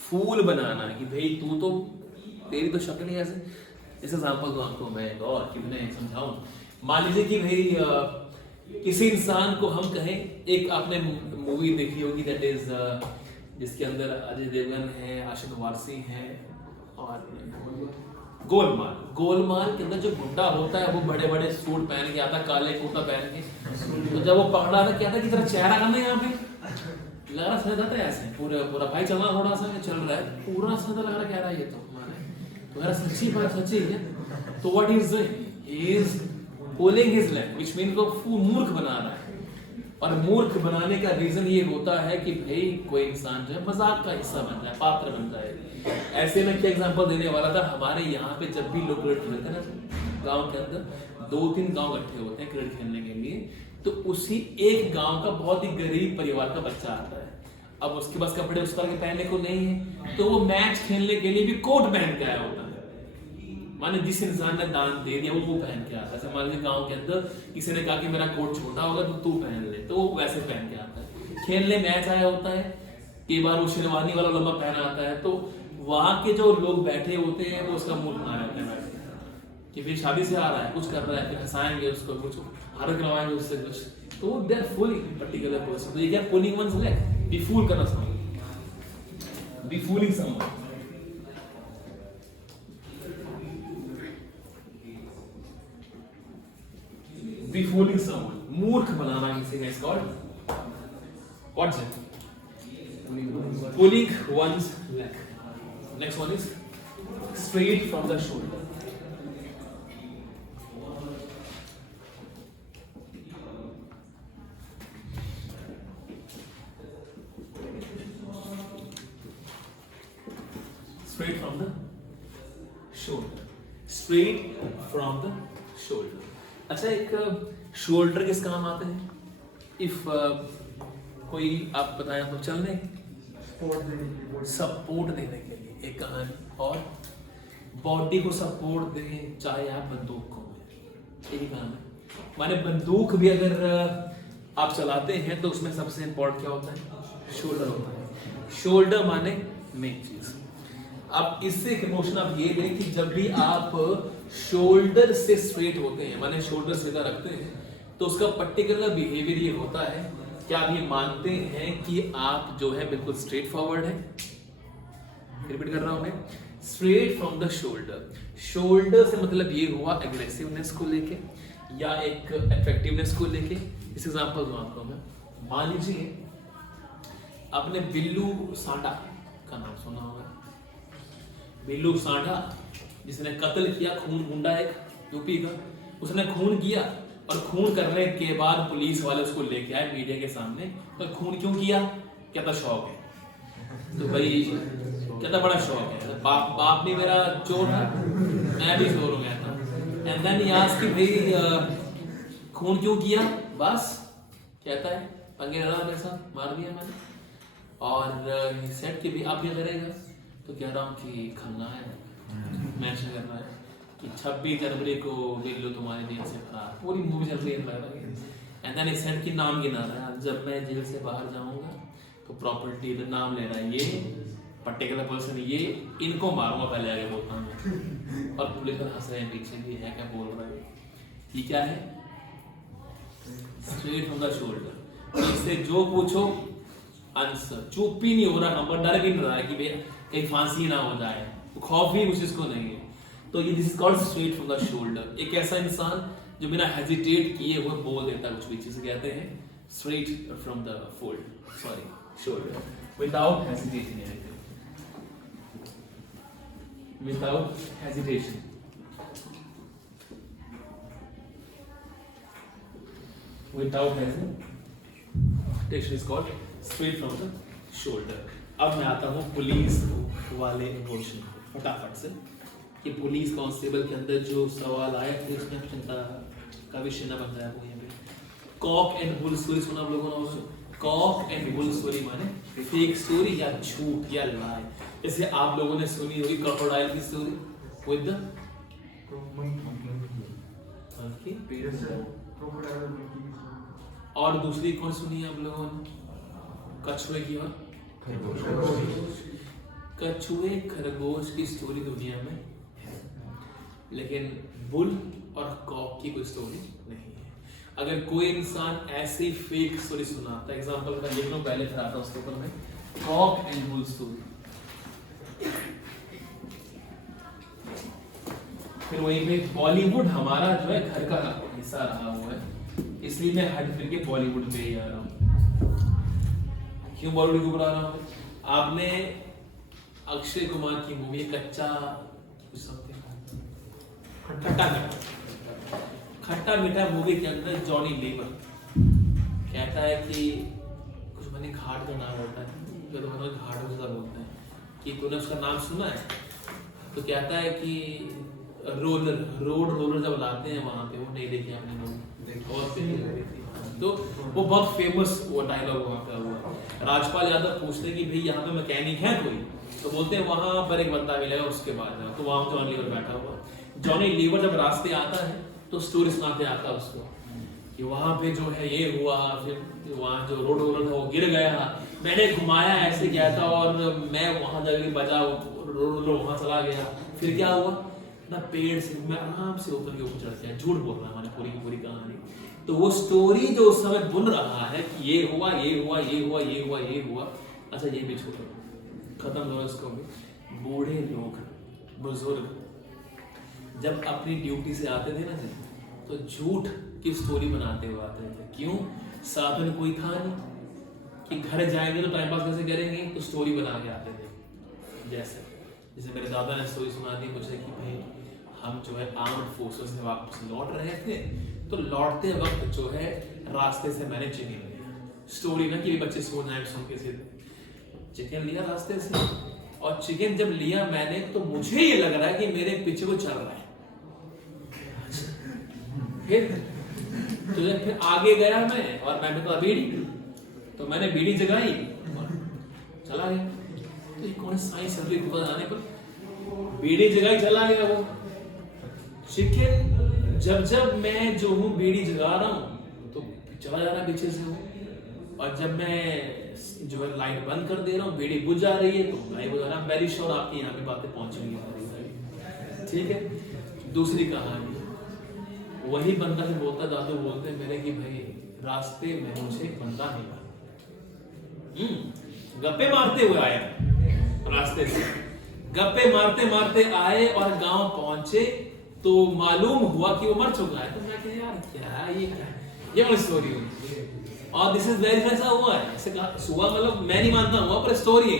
फूल बनाना कि भाई तू तो, तेरी तो शक्ल नहीं ऐसे। इस एग्जाम्पल को आपको मैं एक और कि मैं समझाऊं। मान लीजिए कि भाई किसी इंसान को हम कहें, एक आपने मूवी देखी होगी दैट इज जिसके अंदर अजय देवगन है, आशिक वारसी है और गोलमाल। गोलमाल के अंदर जो गुंडा होता है वो बड़े बड़े सूट पहन के आता, काले कुर्ता पहन के। तो जब वो पकड़ा था क्या था कि तेरा चेहरा कम है यहाँ पे, लग रहा समझ आता है ऐसे पूरा पूरा भाई चल रहा, थोड़ा सा चल रहा है पूरा समझ लग रहा कह रहा है ये तो मेरा सच्ची बात सच्ची है। तो what is doing is pulling his leg, which means वो मूर्ख बना रहा है। और मूर्ख बनाने का रीजन ये होता है कि भाई कोई इंसान जो है मजाक का हिस्सा बन जाए, पात्र बन जाए। ऐसे में क्या एग्जांपल देने वाला था, हमारे यहाँ पे जब भी लोग क्रिकेट खेलते हैं ना, गांव के अंदर 2-3 गांव इकट्ठे होते हैं क्रिकेट खेलने के लिए, तो उसी एक गांव का बहुत ही गरीब परिवार का बच्चा आता है। अब उसके पास कपड़े उस तरह के पहनने को नहीं है, तो वो मैच खेलने के लिए भी कोट पहन के आया होता है। माने जिस इंसान ने दान दे दिया वो पहन के आता है। जैसे मान लीजिए गांव के अंदर किसी ने कहा कि मेरा कोट छोटा होगा तो तू पहन ले, तो वो वैसे पहन के आता है। खेलने मैच आया होता है, कई बार वो शेरवानी वाला लंबा पहना आता है, तो वहां के जो लोग बैठे होते हैं वो उसका मुंह बना रहते हैं कि फिर शादी से आ रहा है, कुछ कर रहा है, फिर हंसाएंगे उसको, कुछ हर करवाएंगे उससे कुछ, तो they are fooling particular person. तो ये क्या pulling one's leg, be fool करना समझ, be fooling someone. Be fooling someone, मूर्ख बनाना किसी का is called what's it? Pulling one's leg. Next one is straight from the shoulder. Straight from the shoulder. Straight from the shoulder. अच्छा, एक shoulder किस काम आते हैं? इफ कोई आप बताएं तो चलने सपोर्ट देने के लिए एक कहानी, और बॉडी को सपोर्ट दें, चाहे आप बंदूक को, यही काम है। माने बंदूक भी अगर आप चलाते हैं तो उसमें सबसे इंपॉर्टेंट क्या होता है? शोल्डर होता है। शोल्डर माने मेन चीज। अब इससे एक इमोशन आप ये दें कि जब भी आप शोल्डर से स्ट्रेट होते हैं, माने शोल्डर सीधा रखते हैं, तो उसका पर्टिकुलर बिहेवियर ये होता है, क्या आप ये मानते हैं कि आप जो है बिल्कुल स्ट्रेट फॉरवर्ड है? रिपीट कर रहा हूं मैं, straight from the shoulder. Shoulder से मतलब ये हुआ एग्रेसिवनेस को लेके या एक अट्रैक्टिवनेस को लेके। इस एग्जांपल दूं आपको मैं, मान लीजिए आपने बिल्लू सांडा का नाम सुना होगा। बिल्लू सांडा जिसने कत्ल किया, खून गुंडा एक यूपी का, उसने खून किया और खून करने के बाद पुलिस वाले उसको लेके आए मीडिया के सामने। तो खून क्यों किया? कहता शौक है। तो भाई कहता बड़ा शौक है, बाप भी मेरा चोर है, मैं भी चोर हो गया था। एंड देन याद कि भाई खून क्यों किया? बस कहता है पंगे लड़ा मेरे साथ, मार दिया मैंने। और सेट के भी आप क्या करेगा? तो कह रहा हूँ कि खन्ना है, मेंशन करना है कि 26 जनवरी को बिल्लू तुम्हारे जेल से फरार, पूरी मूवी चल रही है। एंड देन इस सेट की नाम गिना रहा है, जब मैं जेल से बाहर जाऊंगा तो प्रॉपर्टी का नाम ले रहा है, ये पर्टिकुलर पर्सन, ये इनको मारूंगा पहले आगे बोलता हूँ। और पुलिस हंस रहे हैं पीछे भी, है क्या बोल रहा है? ये क्या है? Straight from the shoulder. इससे जो पूछो आंसर, चुप ही नहीं हो रहा, नंबर डर भी नहीं रहा है कि भैया कहीं फांसी ना हो जाए, खौफ भी कुछ इसको नहीं है। तो ये this is called straight from the shoulder. एक ऐसा इंसान जो बिना हेजिटेट किए हुए बोल देता है कुछ भी, चीज कहते हैं straight from the shoulder, without hesitation, without hesitation. Without hesitation is called straight from the shoulder. अब मैं आता हूँ पुलिस वाले पोर्शन फटाफट से, कि पुलिस कांस्टेबल के अंदर जो सवाल आए थे उसमें चिंता का विषय न बन जाए वो यहाँ पे। कॉक एंड बुल स्टोरी सुना आप लोगों ने? कॉक एंड बुल स्टोरी माने फेक स्टोरी या झूठ या लाई। जैसे आप लोगों ने सुनी होगी क्रोकोडाइल की स्टोरी विद द और दूसरी कौन सुनी है आप लोगों ने? कछुए की और कछुए खरगोश की स्टोरी दुनिया में है, लेकिन बुल और कॉक की कोई स्टोरी नहीं है। अगर कोई इंसान ऐसी फेक स्टोरी सुनाता है, एग्जांपल मैं लिख लूं, पहले फिर आता हूं उसके ऊपर में, कॉक एंड बुल स्टोरी, फिर वहीं पे बॉलीवुड हमारा जो है घर का हिस्सा रहा हुआ है, इसलिए मैं हट फिर के बॉलीवुड पे ही आ रहा हूँ। क्यों बॉलीवुड के ऊपर आ रहा हूँ? आपने अक्षय कुमार की मूवी कच्चा खट्टा मीठा मूवी के अंदर जॉनी लीवर कहता है कि कुछ मैंने घाट का नाम होता है, तो घाट जैसा बोलता है कि तूने उसका नाम सुना है, तो कहता है कि रोलर जब लाते हैं वहां पे, वो नहीं देखी आपने मूवी, तो वो बहुत फेमस वो डायलॉग वहां पे हुआ। राजपाल यादव पूछते हैं कि भाई यहाँ पे मैकेनिक है कोई, तो बोलते हैं वहां पर एक बंदा मिलेगा उसके बाद जाओ, तो वहां जॉनी लीवर बैठा हुआ। जॉनी लीवर जब रास्ते आता है तो स्टोरी सुनाते आता है उसको कि वहां पे जो है ये हुआ, फिर वहां जो रोड रोलर था वो गिर गया, मैंने घुमाया ऐसे गया था और मैं वहां जाकर बजा, रोड वहां चला गया, फिर क्या हुआ ना, पेड़ से मैं आराम से ऊपर के ऊपर चढ़ गया। झूठ बोल रहा है हमारी पूरी की पूरी कहानी। तो वो स्टोरी जो उस समय बुन रहा है कि ये हुआ ये हुआ ये हुआ ये हुआ ये हुआ, अच्छा ये भी छोड़ो, खत्म करो इसको भी। बूढ़े लोग बुजुर्ग जब अपनी ड्यूटी से आते थे ना जी, तो झूठ की स्टोरी बनाते हुए आते थे। क्यों? साधन कोई था नहीं कि घर जाएंगे तो टाइम पास कैसे करेंगे, तो स्टोरी बना के आते थे। जैसे मेरे दादा ने स्टोरी सुना दी मुझे कि भाई हम जो है आर्म्ड फोर्सेस से वापस लौट रहे थे, तो लौटते वक्त जो है रास्ते से मैंने चिकन लिया। स्टोरी ना कि बच्चे सो जाए सुन के सीधे चिकन लिया रास्ते से, और चिकन जब लिया मैंने, तो मुझे ये लग रहा है कि मेरे पीछे वो चल रहा है। फिर आगे गया मैं, और मैंने तो बीड़ी, तो मैंने बीड़ी जगाई और चला गया। तो ये कौन साइंस चल रही पता जाने पर बीड़ी जगाई चला गया वो चिकन। जब मैं जो हूँ बीड़ी जगा रहा हूँ तो चला जा रहा है पीछे से वो, और जब मैं जो है लाइट बंद कर दे रहा हूँ बीड़ी बुझ जा रही है, तो लाइट बुझ रहा है। वेरी श्योर आपकी यहाँ पे बातें पहुंचेंगी, ठीक है। दूसरी कहानी, वही बंदा से बोलता, दादू बोलते हैं मेरे कि भाई रास्ते में मुझे बंदा मिला, गप्पे मारते हुए आया रास्ते से, गप्पे मारते मारते आए और गांव पहुंचे तो मालूम हुआ कि वो मर चुका है। तो मैं कहा यार क्या ये स्टोरी हुई, और दिस इज वेरी ऐसा हुआ है, ऐसे हुआ, मतलब मैं नहीं मानता हुआ, पर स्टोरी है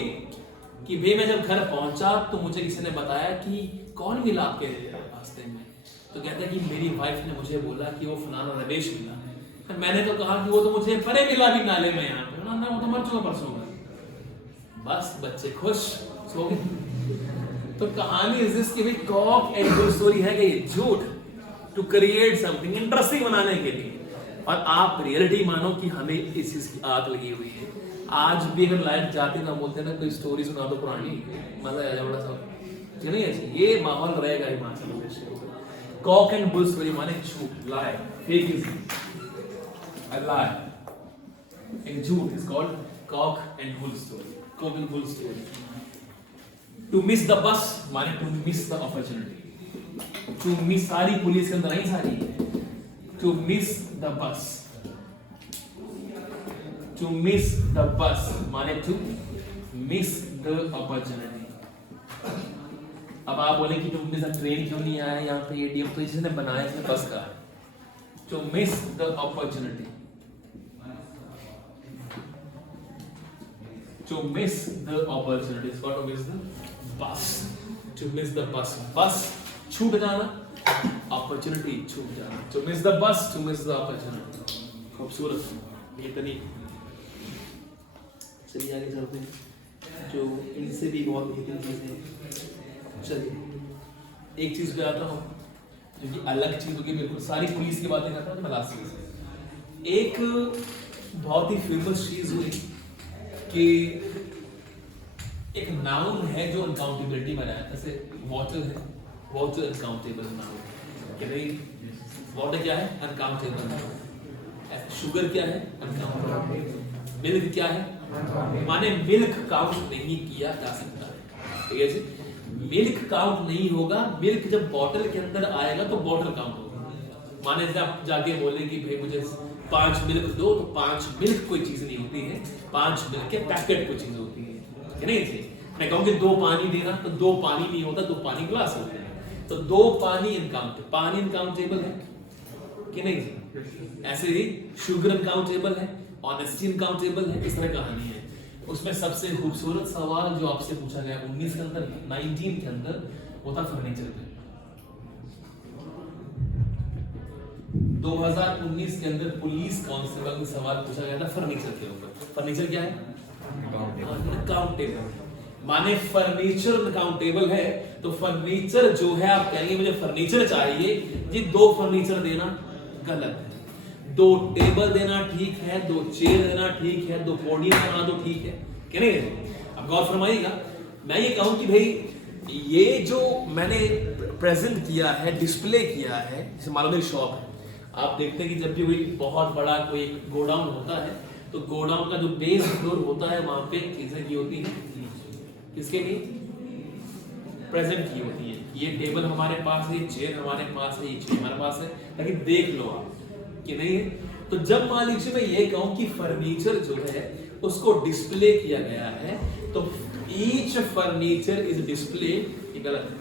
कि भाई मैं जब घर पहुंचा तो मुझे किसी ने बताया कि कौन मिला आपके रास्ते में, तो कहता है कि मेरी वाइफ ने मुझे बोला कि वो फलाना रमेश मिला। तो मैंने तो कहा कि वो तो मुझे परे मिला भी नाले में, यहाँ पे ना, वो तो मर चुका परसों में। बस बच्चे खुश, सो गए। तो कहानी इस दिस की भी कॉक एंड बुल स्टोरी है कि झूठ टू क्रिएट समथिंग इंटरेस्टिंग बनाने के लिए, और आप रियलिटी मानो कि हमें इस चीज की आग लगी हुई है। आज भी अगर लाइट जाती ना, बोलते ना कोई स्टोरी सुना दो पुरानी, मजा आ जाए बड़ा सा, नहीं ऐसे ये माहौल रहेगा हिमाचल प्रदेश के। कॉक एंड बुल स्टोरी माने झूठ, लाई, फेक इज अ लाई, एक झूठ is called cock and bull story, cock and bull story. To miss the bus माने to miss the opportunity, to miss, sorry police के अंदर नहीं sorry, to miss the bus, to miss the bus माने to miss the opportunity. अब आप बोले कि तुम मिस द ट्रेन क्यों नहीं आया यहाँ पे, एडीएम तो जिसने बनाया इसने बस का, to miss the opportunity, to miss the opportunity is called to miss the bus, to miss the bus, bus छूट जाना, अपॉर्चुनिटी छूट जाना, to miss the bus, to miss the opportunity. खूबसूरत ये तनी। चलिए आगे चलते हैं, जो इनसे भी बहुत बेहतरीन चीजें। चलिए एक चीज पे आता हूँ जो कि अलग चीज होगी, बिल्कुल सारी पुलिस की बातें करता हूँ मैं लास्ट में। एक बहुत ही फेमस चीज हुई कि एक नाउन है जो अनकाउंटेबिलिटी में आया, जैसे वाटर है, वाटर अनकाउंटेबल नाउन, कि भाई वाटर क्या है, अनकाउंटेबल, शुगर क्या है, अनकाउंटेबल, मिल्क क्या है, माने मिल्क काउंट नहीं किया जा सकता है, ठीक है जी। मिल्क काउंट नहीं होगा, मिल्क जब बॉटल के अंदर आएगा तो बॉटल काउंट होगा। माने जब आप जाके बोले कि भाई मुझे 5 मिल्क दो, तो 5 मिल्क कोई चीज नहीं होती है, 5 मिल्क के पैकेट कोई चीज होती है नहीं जी। मैं कहूँ कि 2 पानी देना, तो 2 पानी नहीं होता, 2 पानी ग्लास होते हैं, तो 2 पानी इनकाउंटेबल है कि नहीं जी। ऐसे ही शुगर अनकाउंटेबल है, ऑनेस्टी अनकाउंटेबल है, इस तरह कहानी है। उसमें सबसे खूबसूरत सवाल जो आपसे पूछा गया 19 के अंदर, 19 के अंदर, वो था फर्नीचर पे। 2019 के अंदर पुलिस कांस्टेबल में सवाल पूछा गया था फर्नीचर के ऊपर। फर्नीचर क्या है? अनकाउंटेबल। माने फर्नीचर अनकाउंटेबल है, तो फर्नीचर जो है, आप कहेंगे मुझे फर्नीचर चाहिए जी, 2 फर्नीचर देना गलत है। 2 टेबल देना ठीक है, 2 चेयर देना ठीक है, 2 पोडियम देना तो ठीक है कि नहीं। अब गौर फरमाइएगा, मैं ये कहूं कि भाई ये जो मैंने प्रेजेंट किया है, डिस्प्ले किया है, जैसे मान लो शॉप है, आप देखते हैं कि जब भी कोई बहुत बड़ा कोई गोडाउन होता है, तो गोडाउन का जो बेस फ्लोर होता है, वहां पे चीजें की होती है, किसके लिए प्रेजेंट की होती है। ये टेबल हमारे पास है, ये चेयर हमारे पास है, ये चेयर हमारे पास है, लेकिन देख लो आप कि नहीं है। तो जब मान लीजिए मैं ये कहूं कि फर्नीचर जो है उसको डिस्प्ले किया गया है, तो ईच फर्नीचर इज डिस्प्ले, ये गलत है।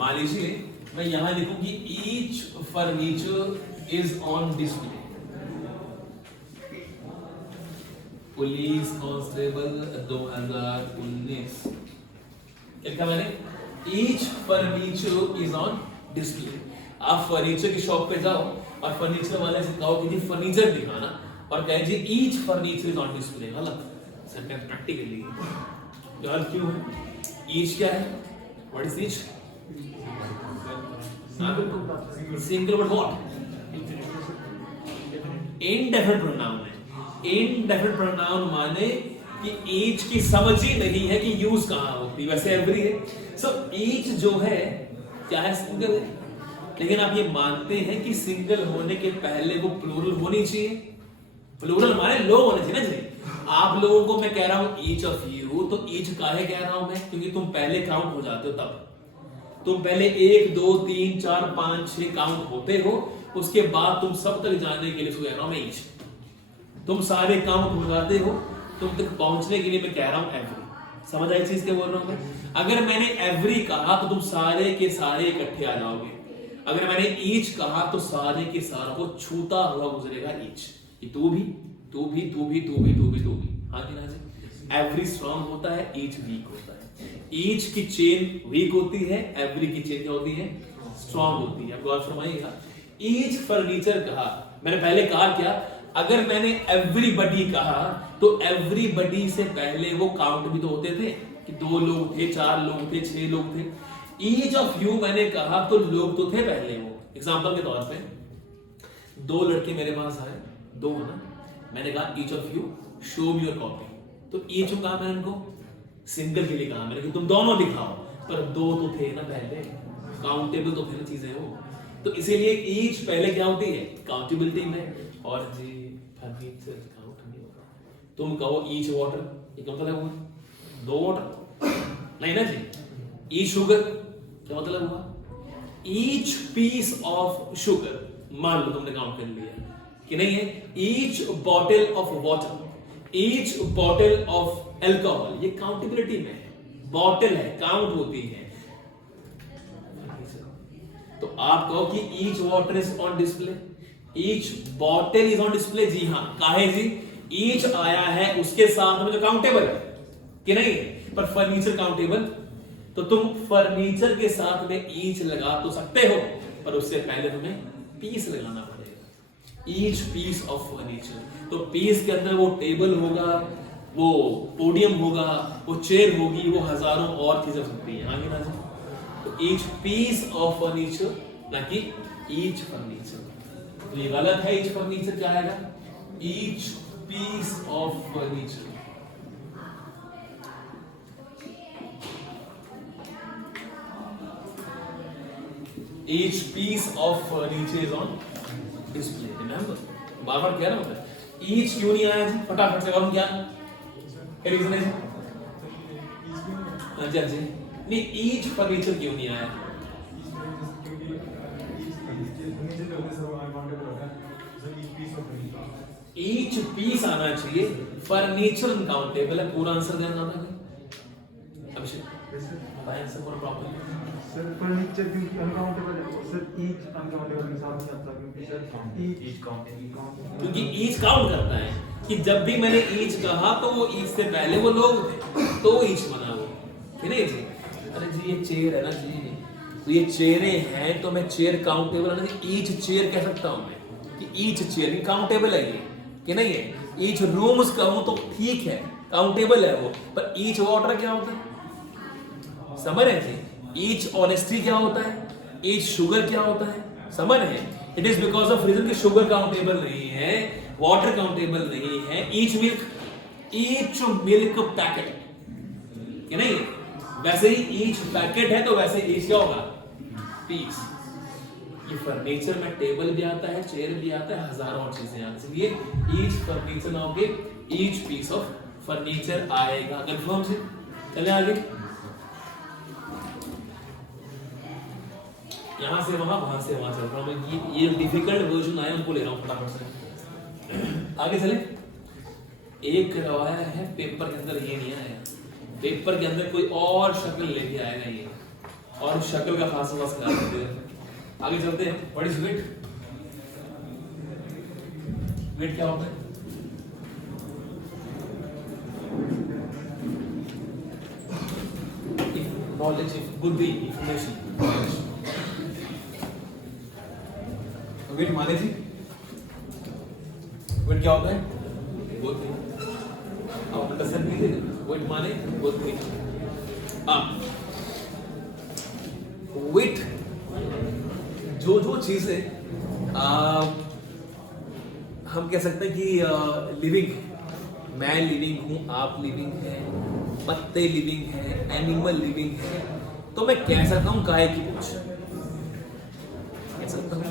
मान लीजिए मैं यहां लिखूं कि each furniture is on display. Police constable 2019 लिखा मैंने, each furniture is on display. आप फर्नीचर की शॉप पे जाओ और फर्नीचर वाले से कहो कि जी फर्नीचर दिखाना, और कहे जी each furniture is on display, गलत सेंटेंस प्रैक्टिकली। यार क्यों है? ईच क्या है? What is each? Single but what? Indefinite pronoun है। इनडेफिनिट प्रोनाउन माने कि ईच की समझ ही नहीं है कि यूज कहां होती, वैसे एवरी है। सो ईच जो है क्या है? सिंगल है, लेकिन आप ये मानते हैं कि सिंगल होने के पहले वो प्लूरल होनी चाहिए। प्लूरल माने लोग होने चाहिए ना जी। आप लोगों को मैं कह रहा हूं ईच ऑफ यू, तो ईच काहे कह रहा हूं मैं? क्योंकि तुम पहले काउंट हो जाते हो, तब तुम पहले 1 2 3 4 5 6 काउंट होते हो, उसके बाद तुम सब तक जाने के लिए कह रहा हूं मैं ईच। तुम सारे काउंट हो जाते हो, तुम तक पहुंचने के लिए मैं कह रहा हूं एवरी। समझ आई चीज के बोल रहा हूं मैं? अगर मैंने एवरी कहा तो तुम सारे के सारे इकट्ठे आ जाओगे। अगर मैंने ईच कहा तो सारे के सारों को छूता हुआ गुजरेगा ईच। तू भी, तू भी, तू भी, तू भी, तू भी, तू भी, हाँ कि ना जी? एवरी स्ट्रॉन्ग होता है, ईच वीक होता है। ईच की चेन वीक होती है, एवरी की चेन क्या होती है? स्ट्रॉन्ग होती है। गौर फरमाइएगा, ईच फर्नीचर कहा, मैंने पहले कहा क्या? अगर मैंने एवरीबडी कहा तो एवरीबडी से पहले वो काउंट भी तो होते थे कि 2 लोग थे, 4 लोग थे, 6 लोग थे। ईच ऑफ यू मैंने कहा तो लोग तो थे पहले। वो एग्जांपल के तौर पे 2 लड़के मेरे पास आए, 2 है ना, मैंने कहा each of you show me your copy, तो ईच कहा मैंने उनको, सिंगल के लिए कहा मैंने कि तुम दोनों दिखाओ, पर 2 तो थे ना पहले, काउंटेबल तो फिर चीजें हो। तो इसीलिए ईच पहले क्या होती है? काउंटेबिलिटी में। और जी फर्नीचर काउंट नहीं होगा। तुम कहो ईच वाटर, ये क्या मतलब हुआ? 2 वाटर नहीं ना जी। ईच शुगर क्या मतलब हुआ? ईच पीस ऑफ शुगर, मान लो तुमने काउंट कर लिया कि नहीं है। Each bottle of water, each bottle of alcohol, ये काउंटेबिलिटी में है। बॉटल है, काउंट होती है। तो आप कहो कि each water is on display, each bottle is on display. जी हाँ, काहे जी? ईच आया है उसके साथ में जो काउंटेबल है कि नहीं, पर फर्नीचर काउंटेबल, तो तुम फर्नीचर के साथ में ईच लगा तो सकते हो, पर उससे पहले तुम्हें पीस लगाना पड़ेगा। ईच पीस ऑफ फर्नीचर, तो पीस के अंदर वो टेबल होगा, वो पोडियम होगा, वो चेयर होगी, वो हजारों और चीजें हो सकती है। आगे ना जी, तो ईच पीस ऑफ फर्नीचर, ना कि ईच फर्नीचर। तो ये गलत है। ईच फर्नीचर क्या आएगा? Each piece of furniture. Each piece of furniture is on display. Remember, बार-बार कह रहा हूं, ईच क्यों नहीं आया जी? फटाफट से और क्या रीजन है? हाँ जी हाँ जी, नहीं ईच फर्नीचर क्यों नहीं आया? ईच पीस आना चाहिए, फर्नीचर अनकाउंटेबल है। पूरा आंसर देना था अभिषेक, आंसर पूरा प्रॉपर। सर फर्नीचर भी अनकाउंटेबल है सर, ईच अनकाउंटेबल के साथ नहीं आता क्योंकि सर ईच काउंट क्योंकि ईच काउंट करता है कि जब भी मैंने ईच कहा तो वो ईच से पहले वो लोग थे तो ईच बना वो, है ना जी? अरे जी ये चेयर है ना जी, तो ये चेयरें हैं तो मैं चेयर काउंटेबल है ना, ईच चेयर कह सकता हूं मैं कि ईच चेयर काउंटेबल है ये कि नहीं है? ईच रूम्स कहूं तो ठीक है काउंटेबल है वो, पर ईच वाटर क्या होता है? समझ रहे जी? ईच ऑनेस्टी क्या होता है? ईच शुगर क्या होता है? समझ रहे हैं? It is because of reason कि शुगर काउंटेबल नहीं है, वाटर काउंटेबल नहीं है, ईच मिल्क पैकेट कि नहीं? वैसे ही ईच पैकेट है तो वैसे ईच क्या होगा? पीस। ये फर्नीचर में टेबल भी आता है, चेयर भी आता है, हजारों और चीजें आती हैं, इसलिए ईच फर्नीचर ना होके ईच पीस ऑफ फर्नीचर आएगा। कंफर्म से चले आगे, यहां से वहां से वहां चल रहा हूं। ये डिफिकल्ट वर्जन आया उनको ले रहा हूं फटाफट से। आगे चले, एक करवाया है पेपर के अंदर, ये नहीं आया, पेपर के अंदर कोई और शक्ल लेके आएगा ये, और उस शक्ल का खास खास करा देते हैं। आगे चलते हैं, व्हाट इज वेट? वेट क्या होता है? नॉलेज, बुद्धि, इंफॉर्मेशन। वेट माने जी, वेट क्या होता है? बुद्धि। आप अंडरस्टैंड कीजिए, वेट माने बुद्धि। वेट जो चीजें हम कह सकते हैं कि लिविंग, मैं लिविंग हूं, आप लिविंग है, पत्ते लिविंग है, एनिमल लिविंग है, तो मैं कह सकता हूं गाय की पूंछ, कह सकता हूं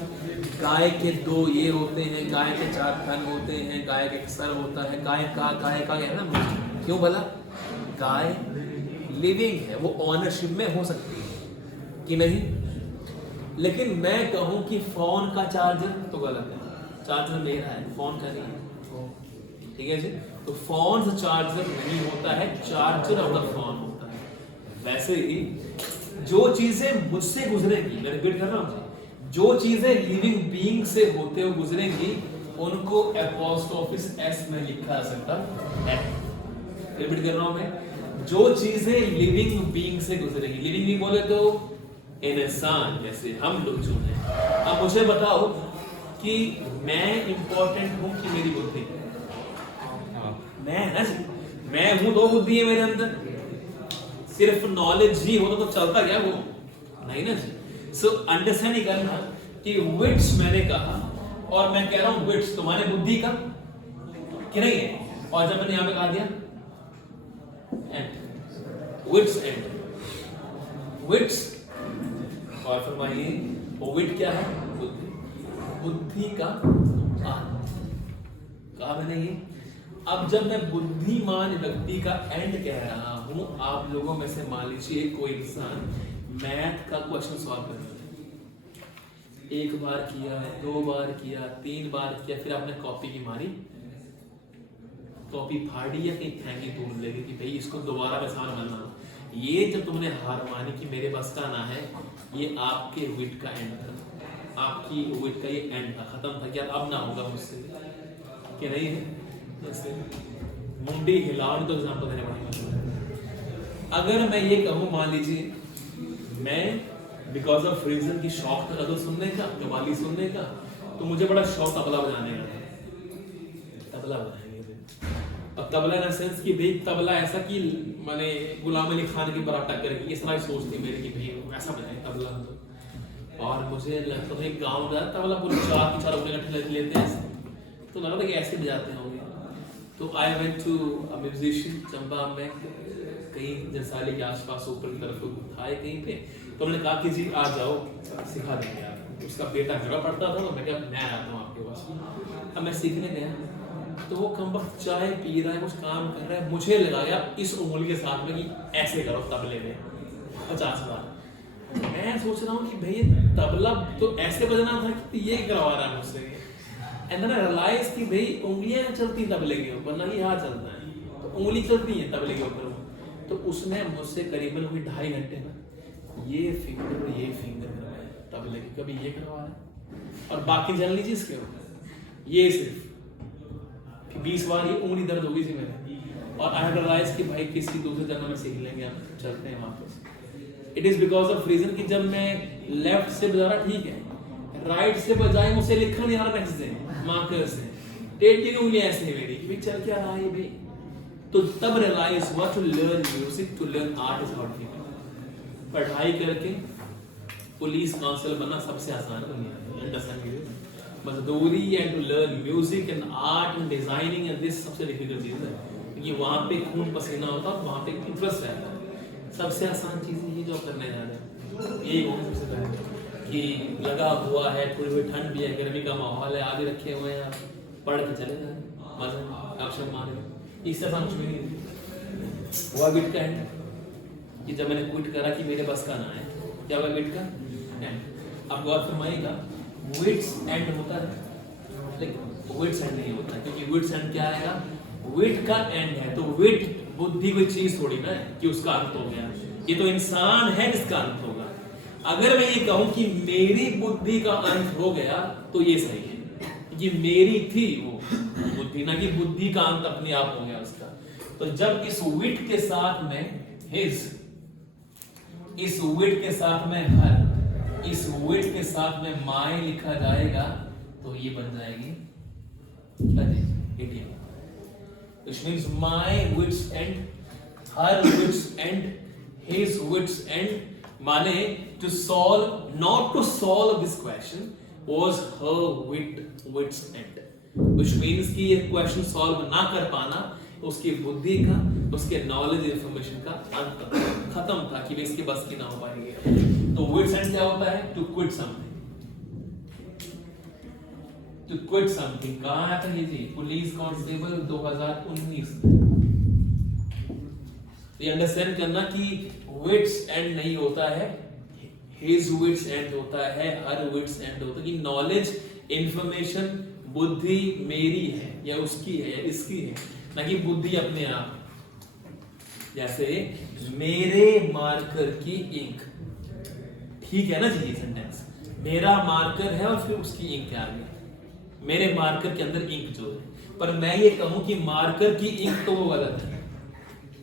गाय के दो ये होते हैं, गाय के चार थन होते हैं, गाय का एक सर होता है, गाय का है ना, क्यों भला? गाय लिविंग है, वो ऑनरशिप में हो सकती है कि नहीं? लेकिन मैं कहूं कि फोन का चार्जर तो गलत है, चार्जर मेरा है, फोन का नहीं है, ठीक है जी? तो फोन से चार्जर नहीं होता है, चार्जर ऑफ द फोन होता है। वैसे ही जो चीजें मुझसे गुजरेंगी, मैं रिपीट कर रहा हूं, जो चीजें लिविंग बीइंग से होते हुए गुजरेंगी उनको एपोस्ट्रोफिस एस में लिखा जा सकता है। रिपीट कर रहा हूं मैं, जो चीजें लिविंग बीइंग से गुजरेंगी, लिविंग बीइंग बोले तो इंसान जैसे हम लोग जो हैं। अब मुझे बताओ कि मैं इंपॉर्टेंट हूं कि मेरी बुद्धि? मैं ना जी, मैं हूं तो बुद्धि है मेरे अंदर, सिर्फ नॉलेज ही होता तो चलता क्या वो? नहीं ना जी। सो अंडरस्टैंड ही करना कि विट्स मैंने कहा और मैं कह रहा हूं विट्स तुम्हारे बुद्धि का कि नहीं है, और जब मैंने यहां पे कहा दिया एंड, विट्स एंड, विट्स, और फरमाइए वो विट क्या है? बुद्धि, बुद्धि का कहा मैंने ये। अब जब मैं बुद्धिमान व्यक्ति का एंड कह रहा हूं, आप लोगों में से मान लीजिए कोई इंसान मैथ का क्वेश्चन सॉल्व कर रहा है, एक बार किया, दो बार किया, तीन बार किया, फिर आपने कॉपी की मारी, कॉपी फाड़ी या कहीं फेंकी दूर लगी कि भाई इसको दोबारा में सवाल बनना, ये जब तुमने हार मानी कि मेरे बस का ना है, ये आपके विट का एंड था, आपकी विट का ये एंड था, खत्म था, क्या अब ना होगा मुझसे कि नहीं है? जैसे मुंडी हिलाओ तो एग्जाम्पल देने पड़ेगा। अगर मैं ये कहूँ, मान लीजिए मैं बिकॉज ऑफ रीजन की शौक था गजल सुनने का, कव्वाली सुनने का, तो मुझे बड़ा शौक तबला बजाने का, तबला बजाएंगे। अब तबला इन सेंस की भाई तबला ऐसा कि मैंने गुलाम अली खान की बरात टक्कर की, इस तरह सोच थी मेरी कि भाई ऐसा बजाए तबला। और मुझे लगता था गाँव का तबला पूरे चार अपने इकट्ठे लेते हैं, तो लगा था कि ऐसे बजाते होंगे। तो I went to a musician Chamba में, कहीं जंसाली के आसपास ऊपर की तरफ था कहीं पे, तो मैंने कहा कि जी आ जाओ सिखा देंगे आप। उसका बेटा जगह पड़ता था, तो मैं क्या मैं आता हूँ आपके पास। अब मैं सीखने गया, तो वो कम वक्त चाय पी रहा है, कुछ काम कर रहा है, मुझे लगाया इस उंगली के साथ में कि ऐसे करो तबले में 50 बार। मैं सोच रहा हूँ कि भाई तबला तो ऐसे बजना था कि ये करवा रहा है मुझसे। एंड देन आई रियलाइज कि भाई उंगलियां चलती तबले के ऊपर, ना ही हाथ चलता है, तो उंगली चलती है तबले के ऊपर। तो उसने मुझसे करीबन कोई 2.5 घंटे में ये फिंगर करवाया तबले की, कभी ये करवाया और बाकी जान लीजिए इसके ऊपर ये सिर्फ 20 बार ये उंगली दर्द होगी थी मेरे। और आई हैव रियलाइज कि भाई किसी दूसरे जगह में सीख लेंगे, हम चलते हैं वापस। It is because of reason कि जब मैं लेफ्ट से बजा रहा ठीक है, राइट से बजाए मुझे लिखा नहीं आ रहा नेक्स्ट डे मार्कर से, टेढ़ी उंगलियां ऐसे नहीं मेरी भाई चल क्या रहा है भाई। तो तब रियलाइज हुआ to learn music, to learn art is not difficult. पढ़ाई करके पुलिस काउंसिलर बनना सबसे आसान दुनिया में, अंडरस्टैंड मजदूरी and to learn music and art and designing and this सबसे डिफिकल्ट चीज है, क्योंकि वहां पे खून पसीना होता है, वहां पे इंटरेस्ट रहता है। सबसे आसान चीज ये जो करने जा रहे हैं यही होगा सबसे पहले कि लगा हुआ है, थोड़ी थोड़ी ठंड भी है, गर्मी का माहौल है, आगे रखे हुए हैं, पढ़ के चले जाए मजा ऑप्शन मारे। इससे आसान कुछ भी नहीं हुआ। बिट का एंड कि जब मैंने क्विट करा कि मेरे बस का ना है, क्या हुआ बिट का एंड। अब गौर फरमाइएगा विट्स एंड होता है लेकिन विट्स एंड नहीं होता, क्योंकि विट्स एंड क्या आएगा, विट का एंड है। तो विट बुद्धि कोई चीज थोड़ी ना है कि उसका अंत हो गया, ये तो इंसान है जिसका अंत होगा। अगर मैं ये कहूं कि मेरी बुद्धि का अंत हो गया तो ये सही है कि मेरी थी वो बुद्धि, ना कि बुद्धि का अंत अपने आप हो गया उसका। तो जब इस विट के साथ में हिज, इस विट के साथ में हर, इस विट के साथ में माय लिखा जाएगा तो ये बन जाएगी idiom, which means my wits end, her wits end, his wits end, माने to solve, not to solve this question was her wits end, which means कि ये question solve ना कर पाना उसकी बुद्धि का, उसके knowledge information का अंत खत्म था कि इसके बस की ना हो पाएगी। तो wits end क्या होता है, to quit something, to quit something। कहाँ आया था ये जी, पुलिस कांस्टेबल 2019 में। ये अंडरस्टैंड करना कि विट्स एंड नहीं होता है, हिज विट्स एंड होता है, हर विट्स एंड होता है कि नॉलेज, इंफॉर्मेशन, बुद्धि मेरी है या उसकी है या इसकी है, ना कि बुद्धि अपने आप। जैसे मेरे मार्कर की इंक, ठीक है ना जी ये सेंटेंस, मेरा मार्कर है और फिर उसकी इंक आ गई, मेरे मार्कर के अंदर इंक जो है। पर मैं ये कहूं कि मार्कर की इंक तो वो गलत है,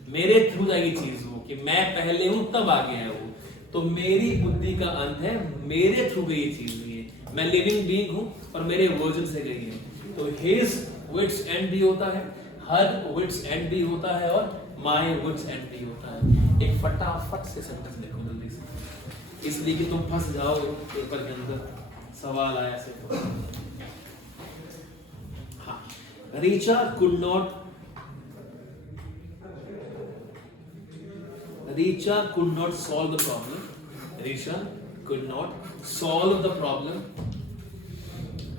मेरे थ्रू जाएगी चीज वो कि मैं पहले हूं तब आगे है वो। तो मेरी बुद्धि का अंत है, मेरे थ्रू गई चीज हुई है, मैं लिविंग बीइंग हूं और मेरे वर्जन से गई है। तो हिज विट्स एंड भी होता है, हर विट्स एंड भी होता है और माय विट्स एंड भी होता है। एक फटाफट से सेंटेंस देखो जल्दी से, इसलिए कि तुम फंस जाओ पेपर के अंदर, सवाल आया से। Richa could not solve the problem. Richa could not solve the problem.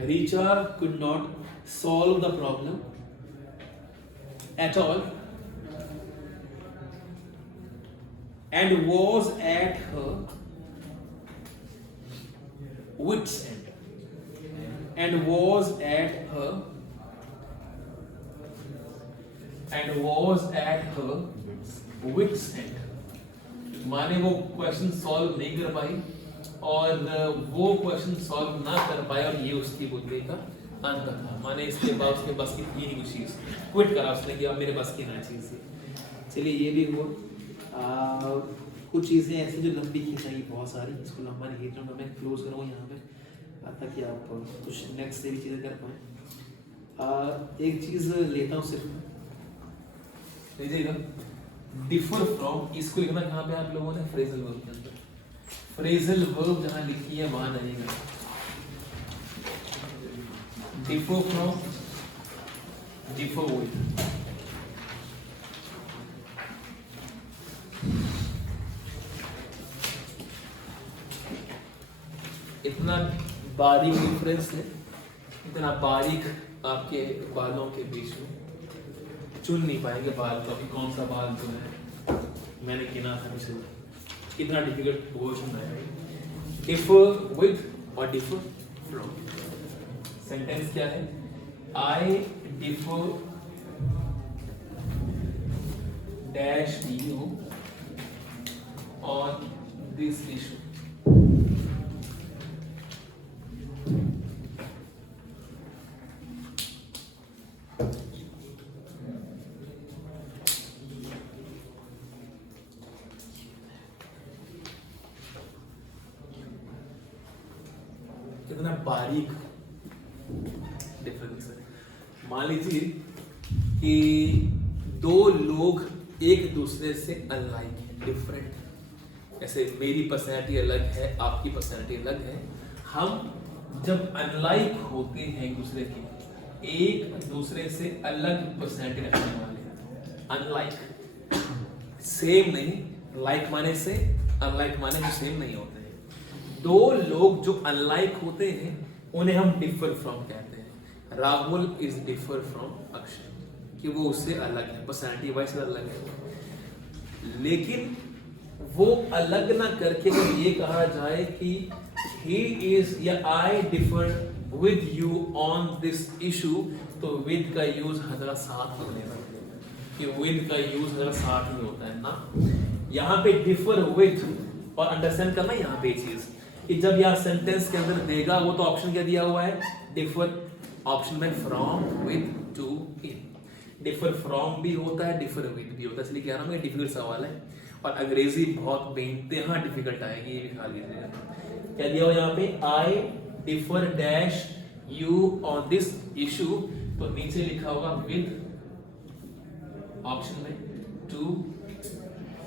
Richa could not solve the problem at all and was at her wit's end. And was at her wit's end, माने वो question solve नहीं कर पाई और वो question solve ना कर पाया और ये उसकी बुद्धि का अंत था। माने इसके बाद उसके बस की थी नहीं कुछ चीज, क्विट करा उसने कि अब मेरे बस की ना चीज थी। चलिए ये भी हुआ। कुछ चीजें ऐसी जो लंबी खींचाई बहुत सारी, इसको लंबा नहीं खींच रहा मैं, क्लोज करूँ यहाँ पे ताकि आप कुछ नेक्स्ट से भी चीजें कर पाए। एक चीज लेता हूँ सिर्फ, लीजिएगा, डिफर फ्रॉम, इसको लिखना कहाँ पे आप लोगों ने, फ्रेजल वर्ब के अंदर। फ्रेजल वर्ब जहां लिखी है वहां जाइएगा, डिफर फ्रॉम, डिफर विद। इतना बारीक डिफरेंस है, इतना बारीक आपके बालों के बीच में चुन नहीं पाएंगे बाल को, अभी कौन सा बाल जो है मैंने गिना था पिछले, कितना डिफिकल्ट क्वेश्चन है। डिफर विद और डिफर फ्रॉम। सेंटेंस क्या है? आई differ dash you on this issue. कितना बारीक डिफरेंस है। मान लीजिए कि दो लोग एक दूसरे से अनलाइक है, डिफरेंट है। जैसे मेरी पर्सनैलिटी अलग है, आपकी पर्सनैलिटी अलग है। हम जब अनलाइक होते हैं एक दूसरे के, एक दूसरे से अलग पर्सनैलिटी रखने वाले, अनलाइक, सेम नहीं, लाइक माने से अनलाइक माने जो सेम नहीं होते हैं। दो लोग जो अनलाइक होते हैं उन्हें हम डिफर फ्रॉम कहते हैं। Rahul is differ from Akshay, कि वो उससे अलग है, पर्सनैलिटी वाइज अलग है। लेकिन वो अलग ना करके अगर ये कहा जाए कि ही इज या आई differ with you on this issue, तो विद का यूज हमारा साथ में लेना पड़ेगा, कि विद का यूज हमारा साथ में होता है ना। यहाँ पे डिफर विद और अंडरस्टैंड करना यहाँ पे चीज कि जब यहाँ सेंटेंस के अंदर देगा वो तो ऑप्शन क्या दिया हुआ है? डिफर, ऑप्शन में from, with, to, in. Differ from भी होता है, डिफर विद भी होता है, इसलिए कह रहा हूँ ये डिफिकल्ट सवाल है और अंग्रेजी बहुत बेइंतहा डिफिकल्ट आएगी, ये भी खा लीजिएगा। क्या दिया हुआ यहाँ पे? आई differ dash you on this issue, तो नीचे लिखा होगा विद, ऑप्शन में टू,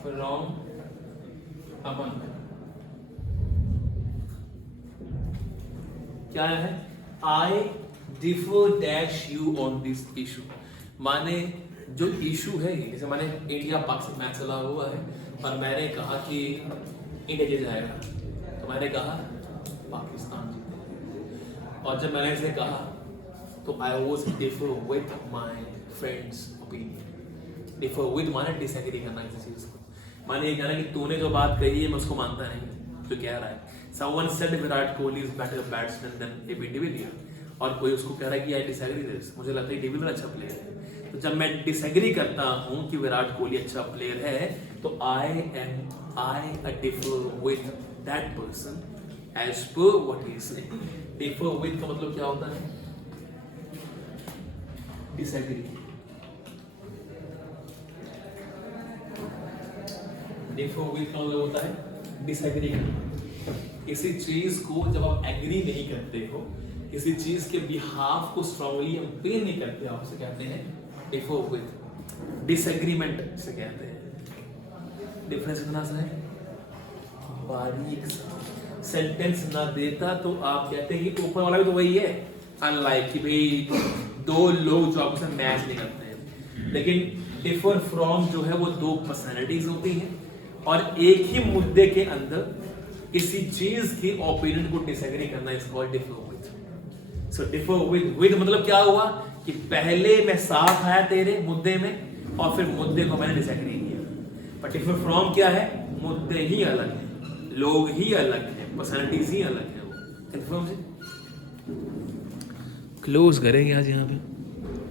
फ्रॉम, अमंग। क्या है? आई differ dash you on this issue, माने जो इशू है, जैसे माने इंडिया पाकिस्तान मैच चला हुआ है और मैंने कहा कि इंडिया जीत जाएगा, तो मैंने कहा पाकिस्तान जीतेगा। और जब मैंने इसे कहा तो I was differ with my friends opinion. Differ with माने डिसएग्री करना किसी चीज को, माने ये कहना कि तूने जो बात कही है मैं उसको मानता नहीं, जो कह रहा है। Someone said Virat Kohli is better batsman than AB de Villiers, और कोई उसको कह रहा है कि आई डिसएग्री दिस, मुझे लगता है डिविलियर अच्छा प्लेयर है। तो जब मैं डिसएग्री करता हूं कि विराट कोहली अच्छा प्लेयर है, तो I differ with that person as per what he is saying. Differ with का मतलब क्या होता है? डिसएग्री। डिफर विद का मतलब होता है डिसएग्री करना। किसी चीज को जब आप एग्री नहीं करते हो, किसी चीज के बिहाफ को स्ट्रांगली अपेल नहीं करते, आप उसे कहते हैं डिफर विद। डिसएग्रीमेंट से कहते हैं। डिफरेंस इतना सा है, बारीक सा। सेंटेंस ना देता तो आप कहते हैं कि ऊपर वाला भी तो वही है, अनलाइक, कि भाई दो लोग जो आपस में मैच नहीं करते हैं। लेकिन डिफर फ्रॉम जो है वो दो पर्सनैलिटीज होती हैं और एक ही मुद्दे के अंदर किसी चीज की ओपिनियन को डिसएग्री करना is called differ with. So differ with मतलब क्या हुआ कि पहले मैं साथ आया तेरे मुद्दे में और फिर मुद्दे को मैंने डिसएग्री किया। पर डिफर फ्रॉम क्या है? मुद्दे ही अलग हैं, लोग ही अलग हैं, पर्सनैलिटीज ही अलग है। वो कंफर्म से क्लोज करेंगे आज यहाँ पे।